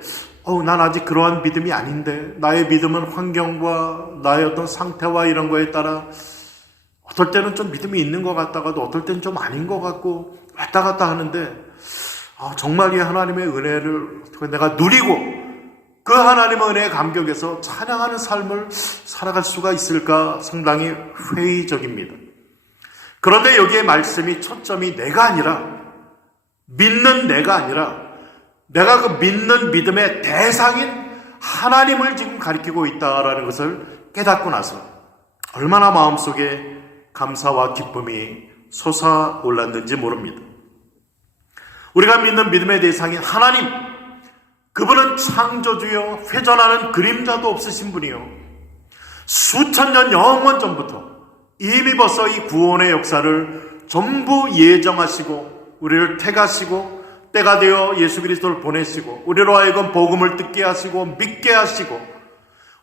난 아직 그러한 믿음이 아닌데, 나의 믿음은 환경과 나의 어떤 상태와 이런 거에 따라 어떨 때는 좀 믿음이 있는 것 같다가도 어떨 때는 좀 아닌 것 같고 왔다 갔다 하는데 정말 이 하나님의 은혜를 내가 누리고 그 하나님의 은혜의 감격에서 찬양하는 삶을 살아갈 수가 있을까 상당히 회의적입니다. 그런데 여기에 말씀이 초점이 내가 아니라, 믿는 내가 아니라 내가 그 믿는 믿음의 대상인 하나님을 지금 가리키고 있다라는 것을 깨닫고 나서 얼마나 마음속에 감사와 기쁨이 솟아올랐는지 모릅니다. 우리가 믿는 믿음의 대상인 하나님, 그분은 창조주여 회전하는 그림자도 없으신 분이요, 수천 년 영원 전부터 이미 벌써 이 구원의 역사를 전부 예정하시고 우리를 택하시고 때가 되어 예수 그리스도를 보내시고 우리로 하여금 복음을 듣게 하시고 믿게 하시고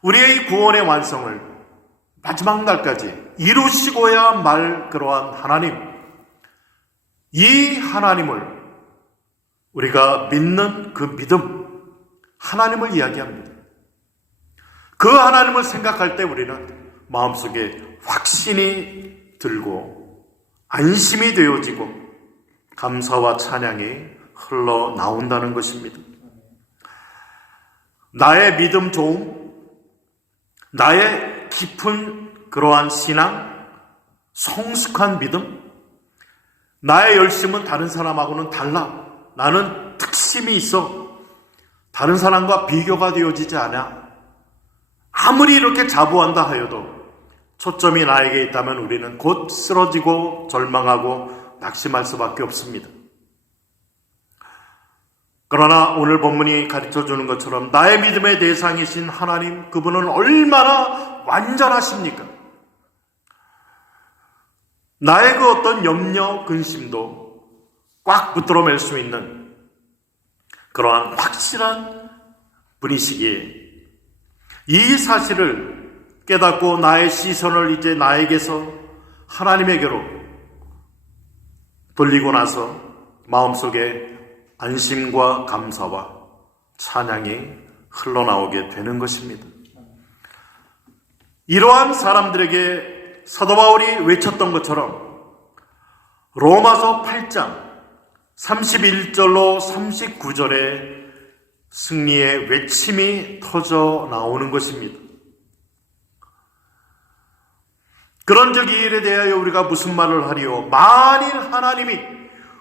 우리의 이 구원의 완성을 마지막 날까지 이루시고야 말 그러한 하나님, 이 하나님을 우리가 믿는 그 믿음, 하나님을 이야기합니다. 그 하나님을 생각할 때 우리는 마음속에 확신이 들고 안심이 되어지고 감사와 찬양이 흘러나온다는 것입니다. 나의 믿음 좋음, 나의 깊은 그러한 신앙, 성숙한 믿음, 나의 열심은 다른 사람하고는 달라. 나는 특심이 있어. 다른 사람과 비교가 되어지지 않아. 아무리 이렇게 자부한다 하여도 초점이 나에게 있다면 우리는 곧 쓰러지고 절망하고 낙심할 수밖에 없습니다. 그러나 오늘 본문이 가르쳐주는 것처럼 나의 믿음의 대상이신 하나님, 그분은 얼마나 완전하십니까? 나의 그 어떤 염려, 근심도 꽉 붙들어 맬 수 있는 그러한 확실한 분이시기에 이 사실을 깨닫고 나의 시선을 이제 나에게서 하나님에게로 돌리고 나서 마음속에 안심과 감사와 찬양이 흘러나오게 되는 것입니다. 이러한 사람들에게 사도 바울이 외쳤던 것처럼 로마서 8장 31절로 39절에 승리의 외침이 터져 나오는 것입니다. 그런 적 이 일에 대하여 우리가 무슨 말을 하리요? 만일 하나님이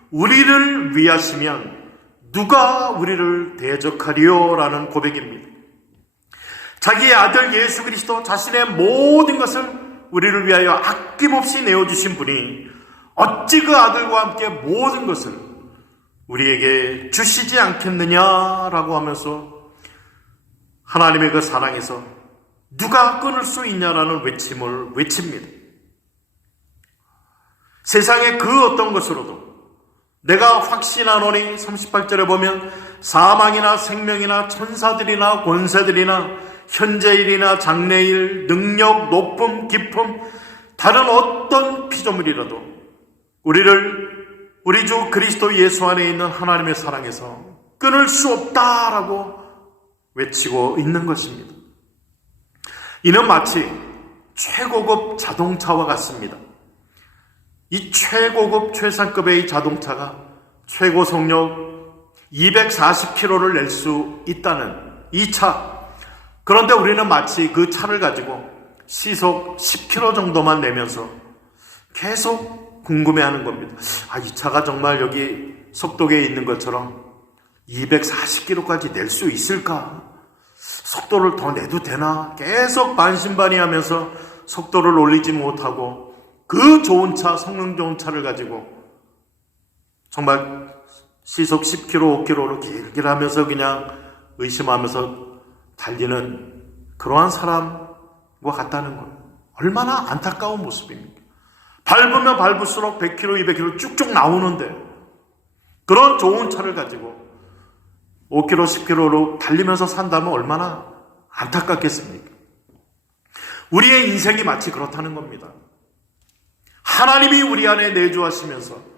우리를 위하시면 누가 우리를 대적하리요? 라는 고백입니다. 자기의 아들 예수 그리스도 자신의 모든 것을 우리를 위하여 아낌없이 내어주신 분이 어찌 그 아들과 함께 모든 것을 우리에게 주시지 않겠느냐라고 하면서 하나님의 그 사랑에서 누가 끊을 수 있냐라는 외침을 외칩니다. 세상의 그 어떤 것으로도 내가 확신하노니 38절에 보면 사망이나 생명이나 천사들이나 권세들이나 현재일이나 장래일, 능력, 높음, 깊음, 다른 어떤 피조물이라도 우리를 우리 주 그리스도 예수 안에 있는 하나님의 사랑에서 끊을 수 없다라고 외치고 있는 것입니다. 이는 마치 최고급 자동차와 같습니다. 이 최고급 최상급의 자동차가 최고 속력 240km를 낼 수 있다는 이 차. 그런데 우리는 마치 그 차를 가지고 시속 10km 정도만 내면서 계속 궁금해하는 겁니다. 이 차가 정말 여기 속도계에 있는 것처럼 240km까지 낼 수 있을까? 속도를 더 내도 되나? 계속 반신반의하면서 속도를 올리지 못하고 그 좋은 차, 성능 좋은 차를 가지고 정말 시속 10km, 5km로 길길 하면서 그냥 의심하면서 달리는 그러한 사람과 같다는 거예요. 얼마나 안타까운 모습입니까? 밟으면 밟을수록 100km, 200km 쭉쭉 나오는데 그런 좋은 차를 가지고 5km, 10km로 달리면서 산다면 얼마나 안타깝겠습니까? 우리의 인생이 마치 그렇다는 겁니다. 하나님이 우리 안에 내주하시면서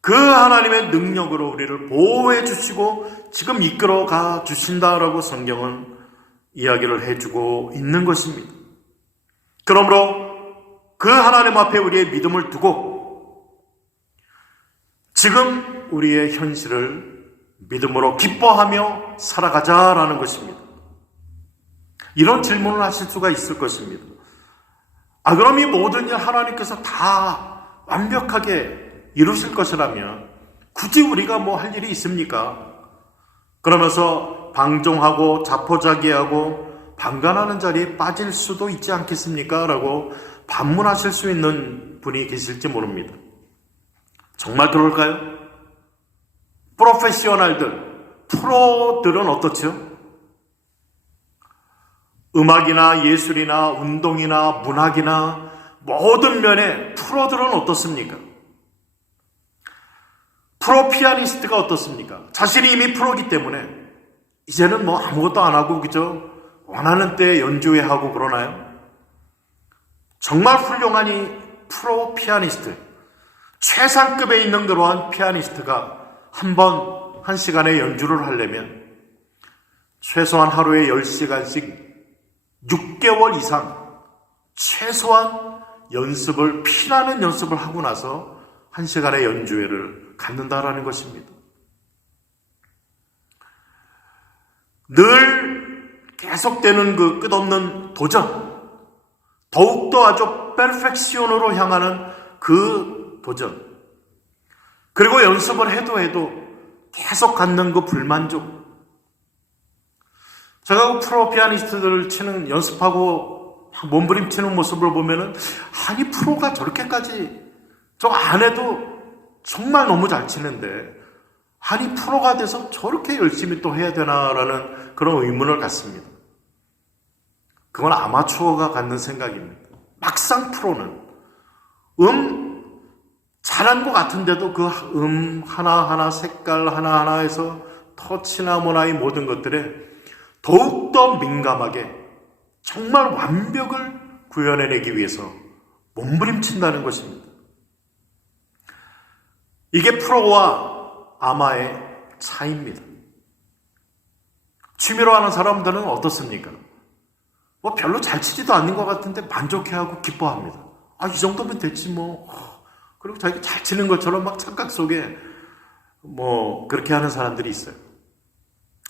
그 하나님의 능력으로 우리를 보호해 주시고 지금 이끌어가 주신다라고 성경은 이야기를 해주고 있는 것입니다. 그러므로 그 하나님 앞에 우리의 믿음을 두고 지금 우리의 현실을 믿음으로 기뻐하며 살아가자라는 것입니다. 이런 질문을 하실 수가 있을 것입니다. 그럼 이 모든 일 하나님께서 다 완벽하게 이루실 것이라면 굳이 우리가 뭐 할 일이 있습니까? 그러면서 방종하고 자포자기하고 방관하는 자리에 빠질 수도 있지 않겠습니까? 라고 반문하실 수 있는 분이 계실지 모릅니다. 정말 그럴까요? 프로페셔널들, 프로들은 어떻죠? 음악이나 예술이나 운동이나 문학이나 모든 면에 프로들은 어떻습니까? 프로 피아니스트가 어떻습니까? 자신이 이미 프로기 때문에 이제는 뭐 아무것도 안 하고 그저 원하는 때 연주회 하고 그러나요? 정말 훌륭한 이 프로 피아니스트, 최상급에 있는 그러한 피아니스트가 한 시간에 연주를 하려면 최소한 하루에 10시간씩 6개월 이상 최소한 연습을, 피나는 연습을 하고 나서 1시간의 연주회를 갖는다라는 것입니다. 늘 계속되는 그 끝없는 도전, 더욱더 아주 퍼펙션으로 향하는 그 도전, 그리고 연습을 해도 계속 갖는 그 불만족. 제가 그 프로 피아니스트들을 연습하고 몸부림치는 모습을 보면은, 프로가 저렇게까지, 저 안 해도 정말 너무 잘 치는데, 프로가 돼서 저렇게 열심히 또 해야 되나라는 그런 의문을 갖습니다. 그건 아마추어가 갖는 생각입니다. 막상 프로는 잘한 것 같은데도 그 하나하나, 색깔 하나하나에서 터치나 뭐나 이 모든 것들에 더욱더 민감하게 정말 완벽을 구현해내기 위해서 몸부림친다는 것입니다. 이게 프로와 아마의 차이입니다. 취미로 하는 사람들은 어떻습니까? 별로 잘 치지도 않는 것 같은데 만족해하고 기뻐합니다. 이 정도면 됐지 뭐. 그리고 자기가 잘 치는 것처럼 막 착각 속에 그렇게 하는 사람들이 있어요.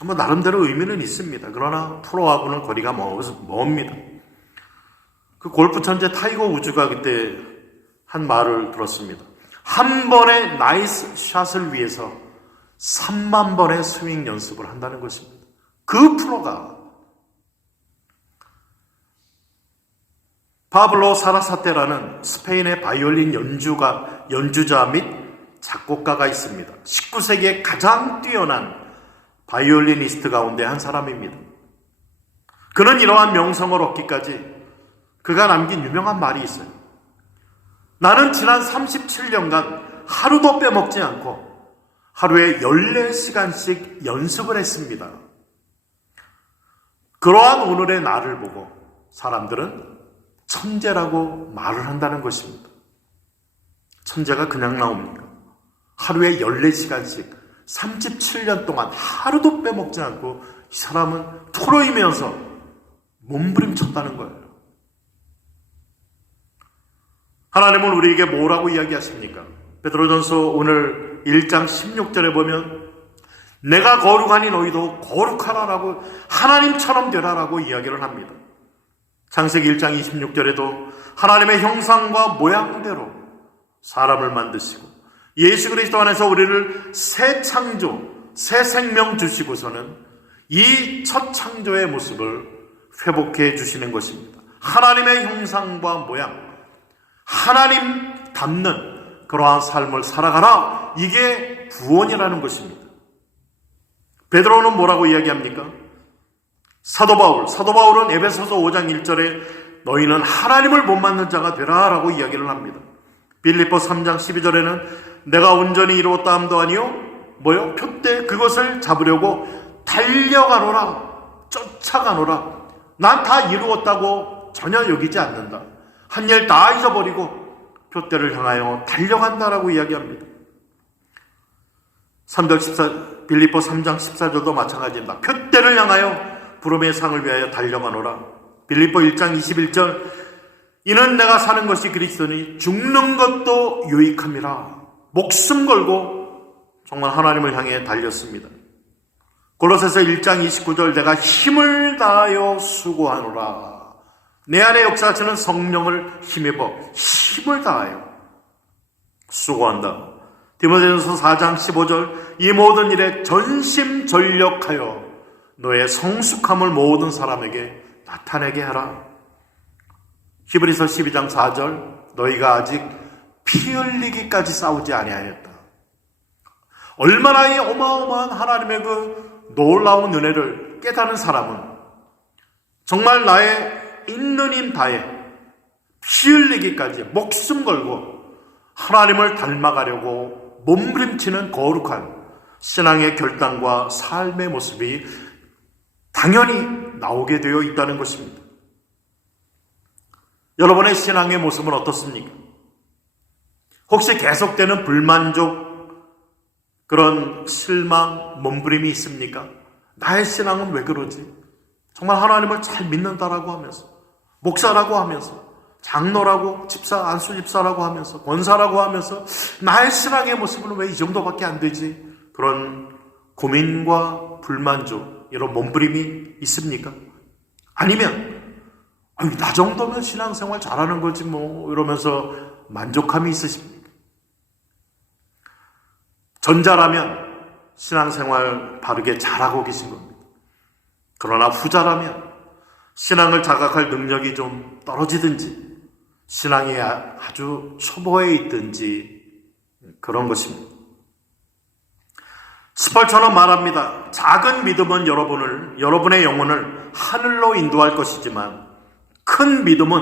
나름대로 의미는 있습니다. 그러나 프로하고는 거리가 멉니다. 그 골프 천재 타이거 우즈가 그때 한 말을 들었습니다. 한 번의 나이스 샷을 위해서 3만 번의 스윙 연습을 한다는 것입니다. 그 프로가 파블로 사라사테라는 스페인의 바이올린 연주자 및 작곡가가 있습니다. 19세기의 가장 뛰어난 바이올리니스트 가운데 한 사람입니다. 그는 이러한 명성을 얻기까지 그가 남긴 유명한 말이 있어요. 나는 지난 37년간 하루도 빼먹지 않고 하루에 14시간씩 연습을 했습니다. 그러한 오늘의 나를 보고 사람들은 천재라고 말을 한다는 것입니다. 천재가 그냥 나옵니까? 하루에 14시간씩 37년 동안 하루도 빼먹지 않고 이 사람은 토로이면서 몸부림쳤다는 거예요. 하나님은 우리에게 뭐라고 이야기하십니까? 베드로전서 오늘 1장 16절에 보면 내가 거룩하니 너희도 거룩하라라고 하나님처럼 되라라고 이야기를 합니다. 창세기 1장 26절에도 하나님의 형상과 모양대로 사람을 만드시고 예수 그리스도 안에서 우리를 새 창조, 새 생명 주시고서는 이 첫 창조의 모습을 회복해 주시는 것입니다. 하나님의 형상과 모양, 하나님 닮는 그러한 삶을 살아가라. 이게 구원이라는 것입니다. 베드로는 뭐라고 이야기합니까? 사도 바울은 에베소서 5장 1절에 너희는 하나님을 못 맞는 자가 되라 라고 이야기를 합니다. 빌립보 3장 12절에는 내가 온전히 이루었다 함도 아니요 뭐요? 표대 그것을 잡으려고 달려가노라, 쫓아가노라. 난 다 이루었다고 전혀 여기지 않는다. 한 일 다 잊어버리고 표대를 향하여 달려간다라고 이야기합니다. 빌립보 3장 14절도 마찬가지입니다. 표대를 향하여 부름의 상을 위하여 달려가노라. 빌립보 1장 21절 이는 내가 사는 것이 그리스도니 죽는 것도 유익함이라. 목숨 걸고 정말 하나님을 향해 달렸습니다. 골로새서 1장 29절 내가 힘을 다하여 수고하노라. 내 안에 역사하시는 성령을 힘입어 힘을 다하여 수고한다. 디모데전서 4장 15절 이 모든 일에 전심전력하여 너의 성숙함을 모든 사람에게 나타내게 하라. 히브리서 12장 4절 너희가 아직 피 흘리기까지 싸우지 아니하였다. 얼마나 이 어마어마한 하나님의 그 놀라운 은혜를 깨닫는 사람은 정말 나의 있는 힘 다해 피 흘리기까지 목숨 걸고 하나님을 닮아가려고 몸부림치는 거룩한 신앙의 결단과 삶의 모습이 당연히 나오게 되어 있다는 것입니다. 여러분의 신앙의 모습은 어떻습니까? 혹시 계속되는 불만족, 그런 실망, 몸부림이 있습니까? 나의 신앙은 왜 그러지? 정말 하나님을 잘 믿는다라고 하면서, 목사라고 하면서, 장로라고, 집사, 안수집사라고 하면서, 권사라고 하면서 나의 신앙의 모습은 왜 이 정도밖에 안 되지? 그런 고민과 불만족, 이런 몸부림이 있습니까? 아니면 나 정도면 신앙생활 잘하는 거지 뭐 이러면서 만족함이 있으십니까? 전자라면 신앙생활 바르게 잘하고 계신 겁니다. 그러나 후자라면 신앙을 자각할 능력이 좀 떨어지든지 신앙이 아주 초보에 있든지 그런 것입니다. 18처럼 말합니다. 작은 믿음은 여러분의 영혼을 하늘로 인도할 것이지만 큰 믿음은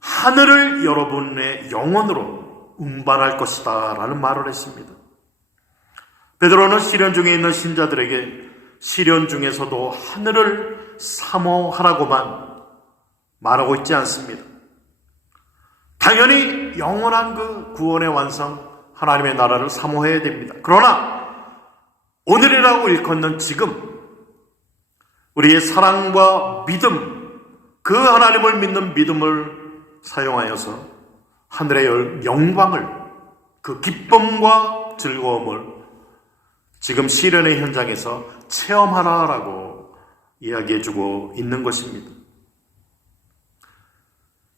하늘을 여러분의 영혼으로 운반할 것이다 라는 말을 했습니다. 베드로는 시련 중에 있는 신자들에게 시련 중에서도 하늘을 사모하라고만 말하고 있지 않습니다. 당연히 영원한 그 구원의 완성, 하나님의 나라를 사모해야 됩니다. 그러나 오늘이라고 일컫는 지금 우리의 사랑과 믿음, 그 하나님을 믿는 믿음을 사용하여서 하늘의 영광을, 그 기쁨과 즐거움을 지금 시련의 현장에서 체험하라라고 이야기해주고 있는 것입니다.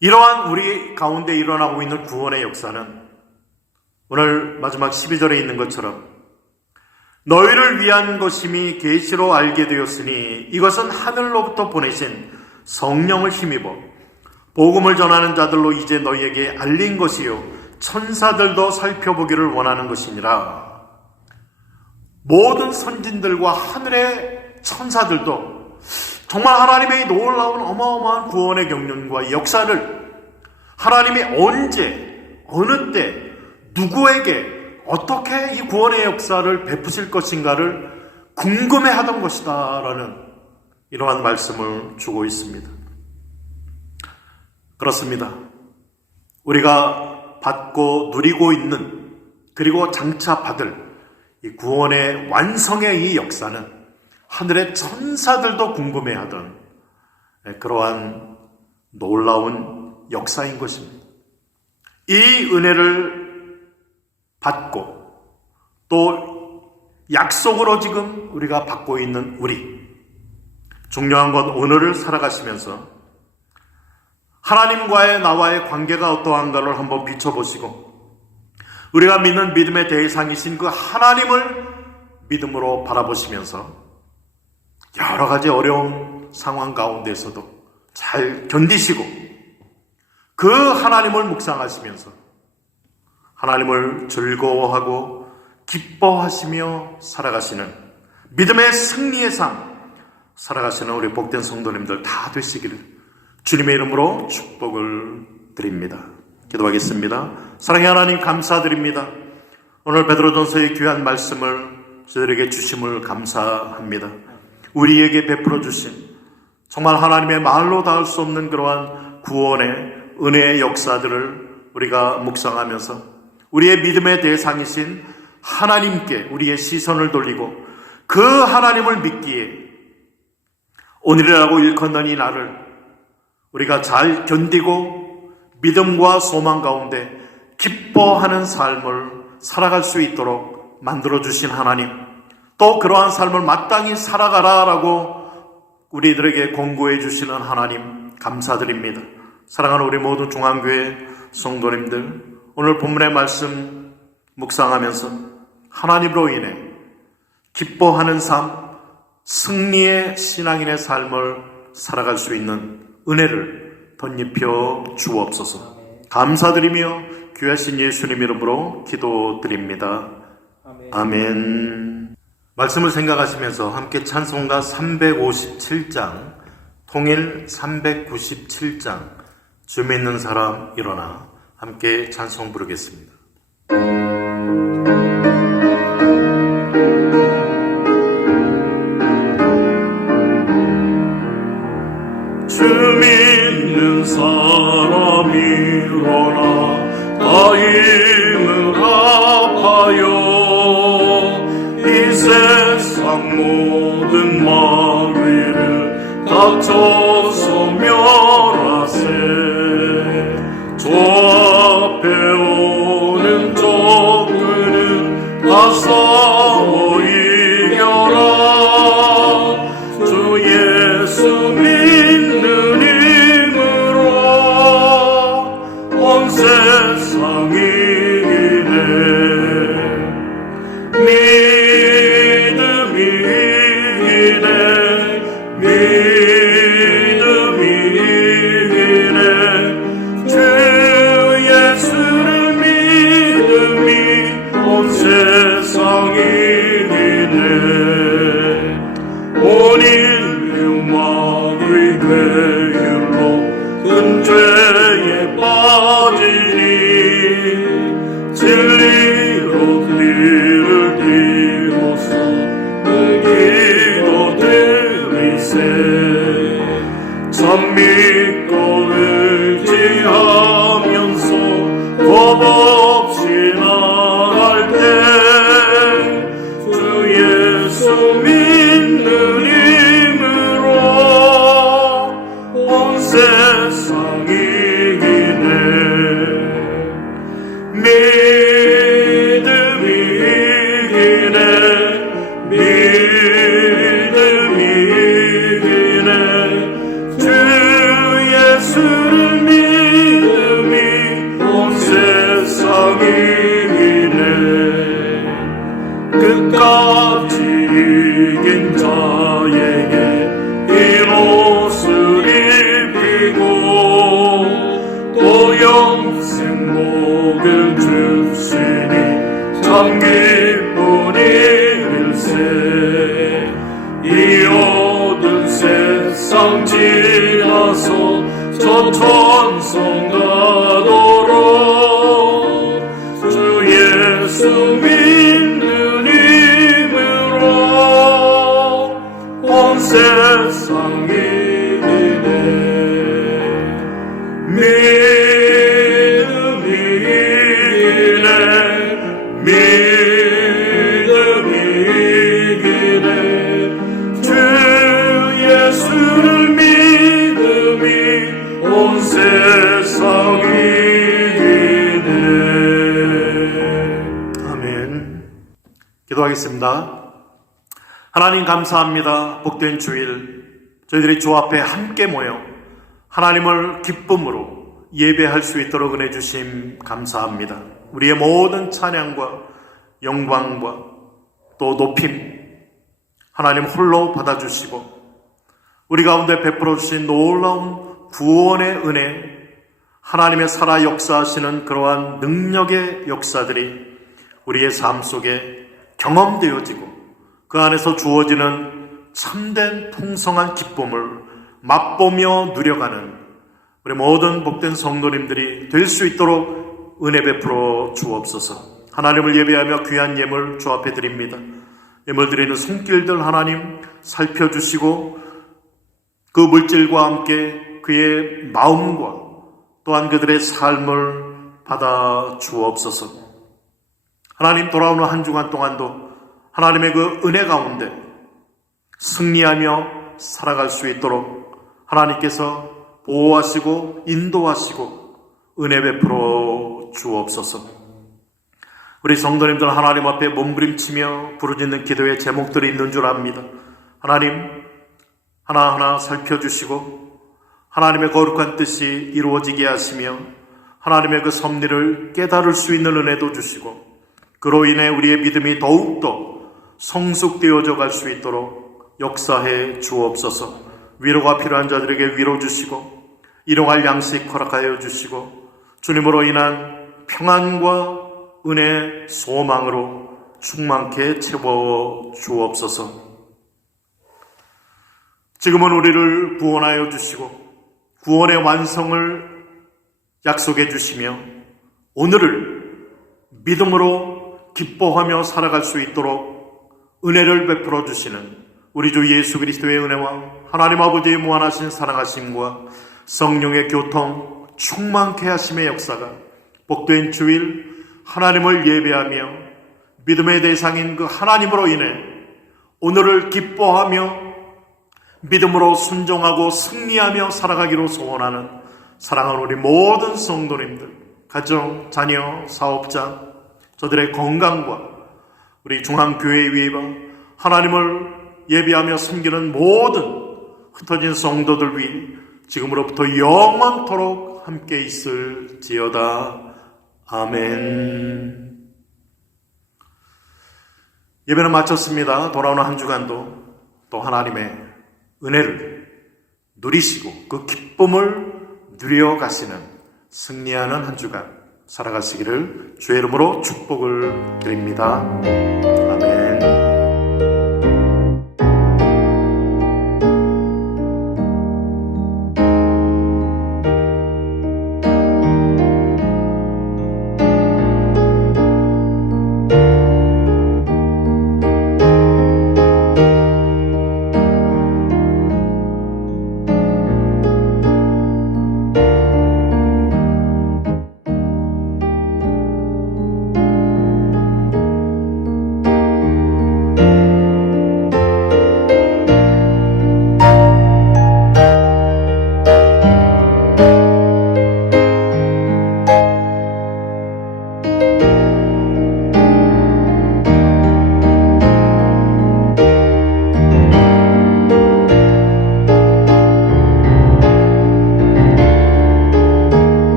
이러한 우리 가운데 일어나고 있는 구원의 역사는 오늘 마지막 12절에 있는 것처럼 너희를 위한 것임이 계시로 알게 되었으니 이것은 하늘로부터 보내신 성령을 힘입어 복음을 전하는 자들로 이제 너희에게 알린 것이요 천사들도 살펴보기를 원하는 것이니라. 모든 선진들과 하늘의 천사들도 정말 하나님의 놀라운 어마어마한 구원의 경륜과 역사를 하나님이 언제, 어느 때, 누구에게 어떻게 이 구원의 역사를 베푸실 것인가를 궁금해하던 것이다 라는 이러한 말씀을 주고 있습니다. 그렇습니다. 우리가 받고 누리고 있는 그리고 장차 받을 이 구원의 완성의 이 역사는 하늘의 천사들도 궁금해하던 그러한 놀라운 역사인 것입니다. 이 은혜를 받고 또 약속으로 지금 우리가 받고 있는 우리, 중요한 건 오늘을 살아가시면서 하나님과의 나와의 관계가 어떠한가를 한번 비춰보시고 우리가 믿는 믿음의 대상이신 그 하나님을 믿음으로 바라보시면서 여러 가지 어려운 상황 가운데서도 잘 견디시고 그 하나님을 묵상하시면서 하나님을 즐거워하고 기뻐하시며 살아가시는 믿음의 승리의 삶 살아가시는 우리 복된 성도님들 다 되시기를 주님의 이름으로 축복을 드립니다. 기도하겠습니다. 사랑의 하나님 감사드립니다. 오늘 베드로전서의 귀한 말씀을 저희에게 주심을 감사합니다. 우리에게 베풀어 주신 정말 하나님의 말로 닿을 수 없는 그러한 구원의 은혜의 역사들을 우리가 묵상하면서 우리의 믿음의 대상이신 하나님께 우리의 시선을 돌리고 그 하나님을 믿기에 오늘이라고 일컫는 이 날을 우리가 잘 견디고 믿음과 소망 가운데 기뻐하는 삶을 살아갈 수 있도록 만들어주신 하나님, 또 그러한 삶을 마땅히 살아가라라고 우리들에게 권고해 주시는 하나님 감사드립니다. 사랑하는 우리 모든 중앙교회 성도님들, 오늘 본문의 말씀 묵상하면서 하나님으로 인해 기뻐하는 삶, 승리의 신앙인의 삶을 살아갈 수 있는 은혜를 덧입혀 주옵소서. 감사드리며 귀하신 예수님 이름으로 기도드립니다. 아멘. 말씀을 생각하시면서 함께 찬송가 357장, 통일 397장, 주 믿는 사람 일어나 함께 찬송 부르겠습니다. 주 믿는 사람 일어나 다 힘을 합하여 이 세상 모든 마귀를 닥쳐서 멸하세. 저 앞에 오는 적그는 다 싸워 이겨라. 주 예수 믿는 힘으로 온 세상이 이기네. 믿음이 이기네. 믿음이 이기네. 주 예수를 믿음이 온 세상이 이기네. 온 인류 마귀의 괴율로 큰 죄에 빠지니 진리로 귀를 띄워서 기도 드리세. 참 믿고 의지하면서 겁없이 나갈 때 주 예수 믿는 힘으로 온 세상이 이기네. 믿음이 이기네. 믿음이 이기네. 주 예수를 믿음이 온 세상이 이기네. 끝까지 이긴 자에게 이 옷을 입히고 또 영생 복을 주시니 참 기쁜 일일세. 이 어두운 세상 지나서 저 천성 가도록 주 예수 믿는 힘으로 온 세상이 이기네. 믿음이 이기네. 믿음이 세상이 이기네. 아멘. 기도하겠습니다. 하나님 감사합니다. 복된 주일 저희들이 주 앞에 함께 모여 하나님을 기쁨으로 예배할 수 있도록 은혜 주심 감사합니다. 우리의 모든 찬양과 영광과 또 높임 하나님 홀로 받아주시고 우리 가운데 베풀어 주신 놀라운 구원의 은혜, 하나님의 살아 역사하시는 그러한 능력의 역사들이 우리의 삶 속에 경험되어지고 그 안에서 주어지는 참된 풍성한 기쁨을 맛보며 누려가는 우리 모든 복된 성도님들이 될 수 있도록 은혜 베풀어 주옵소서. 하나님을 예배하며 귀한 예물 주 앞에 드립니다. 예물 드리는 손길들 하나님 살펴주시고 그 물질과 함께 그의 마음과 또한 그들의 삶을 받아 주옵소서. 하나님 돌아오는 한 주간 동안도 하나님의 그 은혜 가운데 승리하며 살아갈 수 있도록 하나님께서 보호하시고 인도하시고 은혜 베풀어 주옵소서. 우리 성도님들 하나님 앞에 몸부림치며 부르짖는 기도의 제목들이 있는 줄 압니다. 하나님 하나하나 살펴주시고 하나님의 거룩한 뜻이 이루어지게 하시며 하나님의 그 섭리를 깨달을 수 있는 은혜도 주시고 그로 인해 우리의 믿음이 더욱더 성숙되어져 갈 수 있도록 역사해 주옵소서. 위로가 필요한 자들에게 위로 주시고 일용할 양식 허락하여 주시고 주님으로 인한 평안과 은혜 소망으로 충만케 채워 주옵소서. 지금은 우리를 구원하여 주시고 구원의 완성을 약속해 주시며 오늘을 믿음으로 기뻐하며 살아갈 수 있도록 은혜를 베풀어 주시는 우리 주 예수 그리스도의 은혜와 하나님 아버지의 무한하신 사랑하심과 성령의 교통 충만케 하심의 역사가 복된 주일 하나님을 예배하며 믿음의 대상인 그 하나님으로 인해 오늘을 기뻐하며 믿음으로 순종하고 승리하며 살아가기로 소원하는 사랑하는 우리 모든 성도님들, 가정, 자녀, 사업자, 저들의 건강과 우리 중앙교회 위에와 하나님을 예배하며 섬기는 모든 흩어진 성도들 위해 지금으로부터 영원토록 함께 있을지어다. 아멘. 예배는 마쳤습니다. 돌아오는 한 주간도 또 하나님의 은혜를 누리시고 그 기쁨을 누려가시는 승리하는 한 주간 살아가시기를 주의 이름으로 축복을 드립니다.